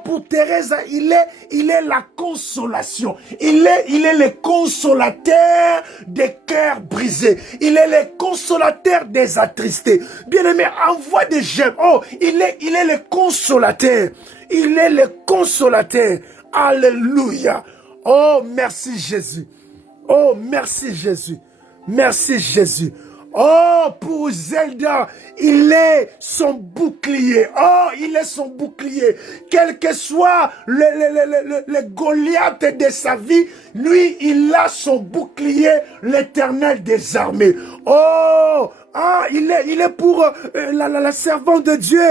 pour Thérèse, il est la consolation. Il est le consolateur des cœurs brisés. Il est le consolateur des attristés. Bien-aimé, envoie des j'aime. Oh, il est le consolateur. Il est le consolateur. Alléluia. Oh, merci Jésus. Oh, merci Jésus. Merci Jésus. Oh, pour Zelda, il est son bouclier. Oh, il est son bouclier. Quel que soit le Goliath de sa vie, lui, il a son bouclier, l'Éternel des armées. Oh, il est pour la servante de Dieu,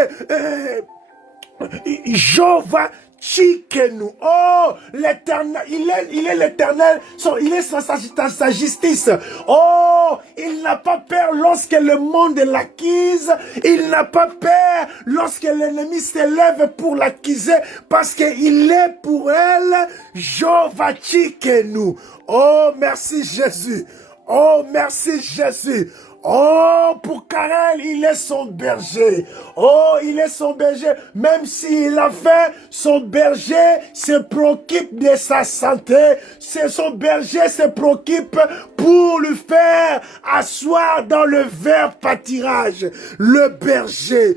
Jova Chikenu. Oh, l'Éternel, il est l'Éternel, il est sa justice. Oh, il n'a pas peur lorsque le monde l'acquise. Il n'a pas peur lorsque l'ennemi s'élève pour l'acquiser, parce qu'il est pour elle, Jova Chikenu. Oh, merci Jésus. Oh, merci Jésus. Oh, pour Karel, il est son berger. Oh, il est son berger. Même s'il a faim, son berger se préoccupe de sa santé. Son berger se préoccupe pour lui faire asseoir dans le vert pâturage. Le berger.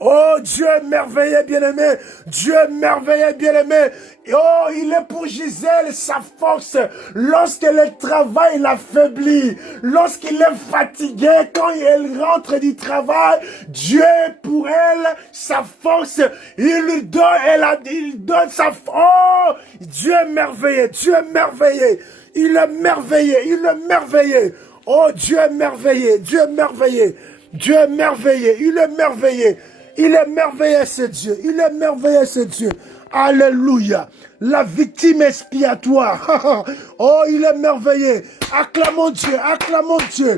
Oh, Dieu merveilleux, bien-aimé. Dieu merveilleux, bien-aimé. Oh, il est pour Gisèle sa force. Lorsque le travail l'affaiblit, lorsqu'il est fatigué, quand elle rentre du travail, Dieu pour elle sa force. Il donne sa force. Oh, Dieu merveilleux, Dieu merveilleux. Il est merveilleux, il est merveilleux. Oh, Dieu merveilleux, Dieu merveilleux. Dieu est merveilleux, il est merveilleux. Il est merveilleux ce Dieu, il est merveilleux ce Dieu. Alléluia. La victime expiatoire. Oh, il est merveilleux. Acclamons Dieu, acclamons Dieu.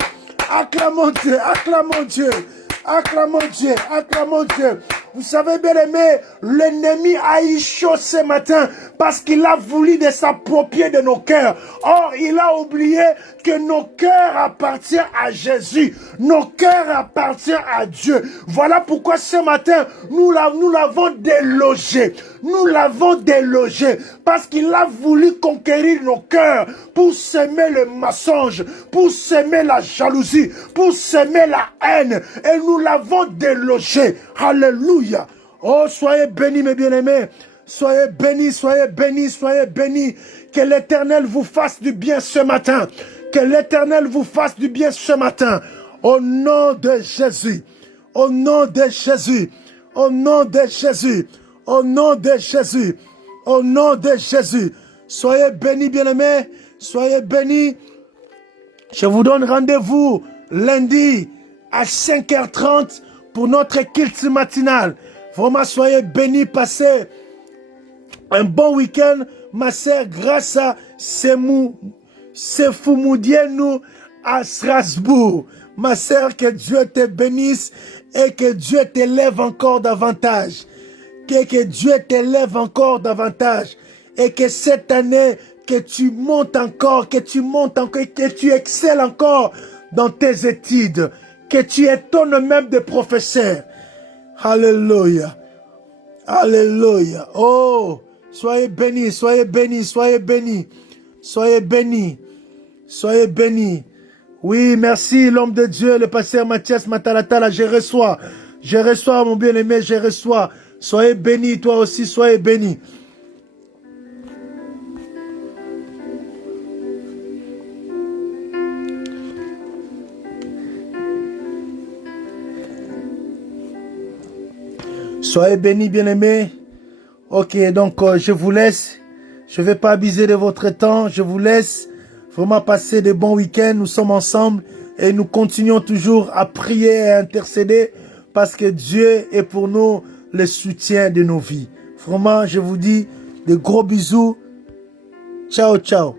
Acclamons Dieu, acclamons Dieu. Acclamons Dieu, acclamons Dieu. Vous savez, bien aimé, l'ennemi a eu chaud ce matin parce qu'il a voulu de s'approprier de nos cœurs. Or, il a oublié que nos cœurs appartiennent à Jésus. Nos cœurs appartiennent à Dieu. Voilà pourquoi ce matin, nous l'avons délogé. Nous l'avons délogé parce qu'il a voulu conquérir nos cœurs pour semer le mensonge, pour semer la jalousie, pour semer la haine. Et nous l'avons délogé. Alléluia. Oh, soyez bénis, mes bien-aimés. Soyez bénis, soyez bénis, soyez bénis. Que l'Éternel vous fasse du bien ce matin. Que l'Éternel vous fasse du bien ce matin. Au nom de Jésus. Au nom de Jésus. Au nom de Jésus. Au nom de Jésus. Au nom de Jésus. Soyez bénis, bien-aimés. Soyez bénis. Je vous donne rendez-vous lundi à 5h30 pour notre culte matinal. Vraiment, soyez bénis, passez un bon week-end, ma sœur, grâce à Sefumoudienu à Strasbourg. Ma sœur, que Dieu te bénisse et que Dieu t'élève encore davantage. Que Dieu t'élève encore davantage. Et que cette année, que tu montes encore, que tu excelles encore dans tes études. Que tu étonnes même des professeurs. Alléluia. Alléluia. Oh, soyez bénis, soyez bénis, soyez bénis. Soyez bénis. Soyez bénis. Oui, merci l'homme de Dieu, le pasteur Mathias Matalatala, je reçois, mon bien-aimé, je reçois. Soyez bénis, toi aussi, soyez bénis. Soyez bénis, bien-aimés. Ok, donc je vous laisse. Je ne vais pas abuser de votre temps. Je vous laisse vraiment passer de bons week-ends. Nous sommes ensemble et nous continuons toujours à prier et à intercéder parce que Dieu est pour nous le soutien de nos vies. Vraiment, je vous dis de gros bisous. Ciao, ciao.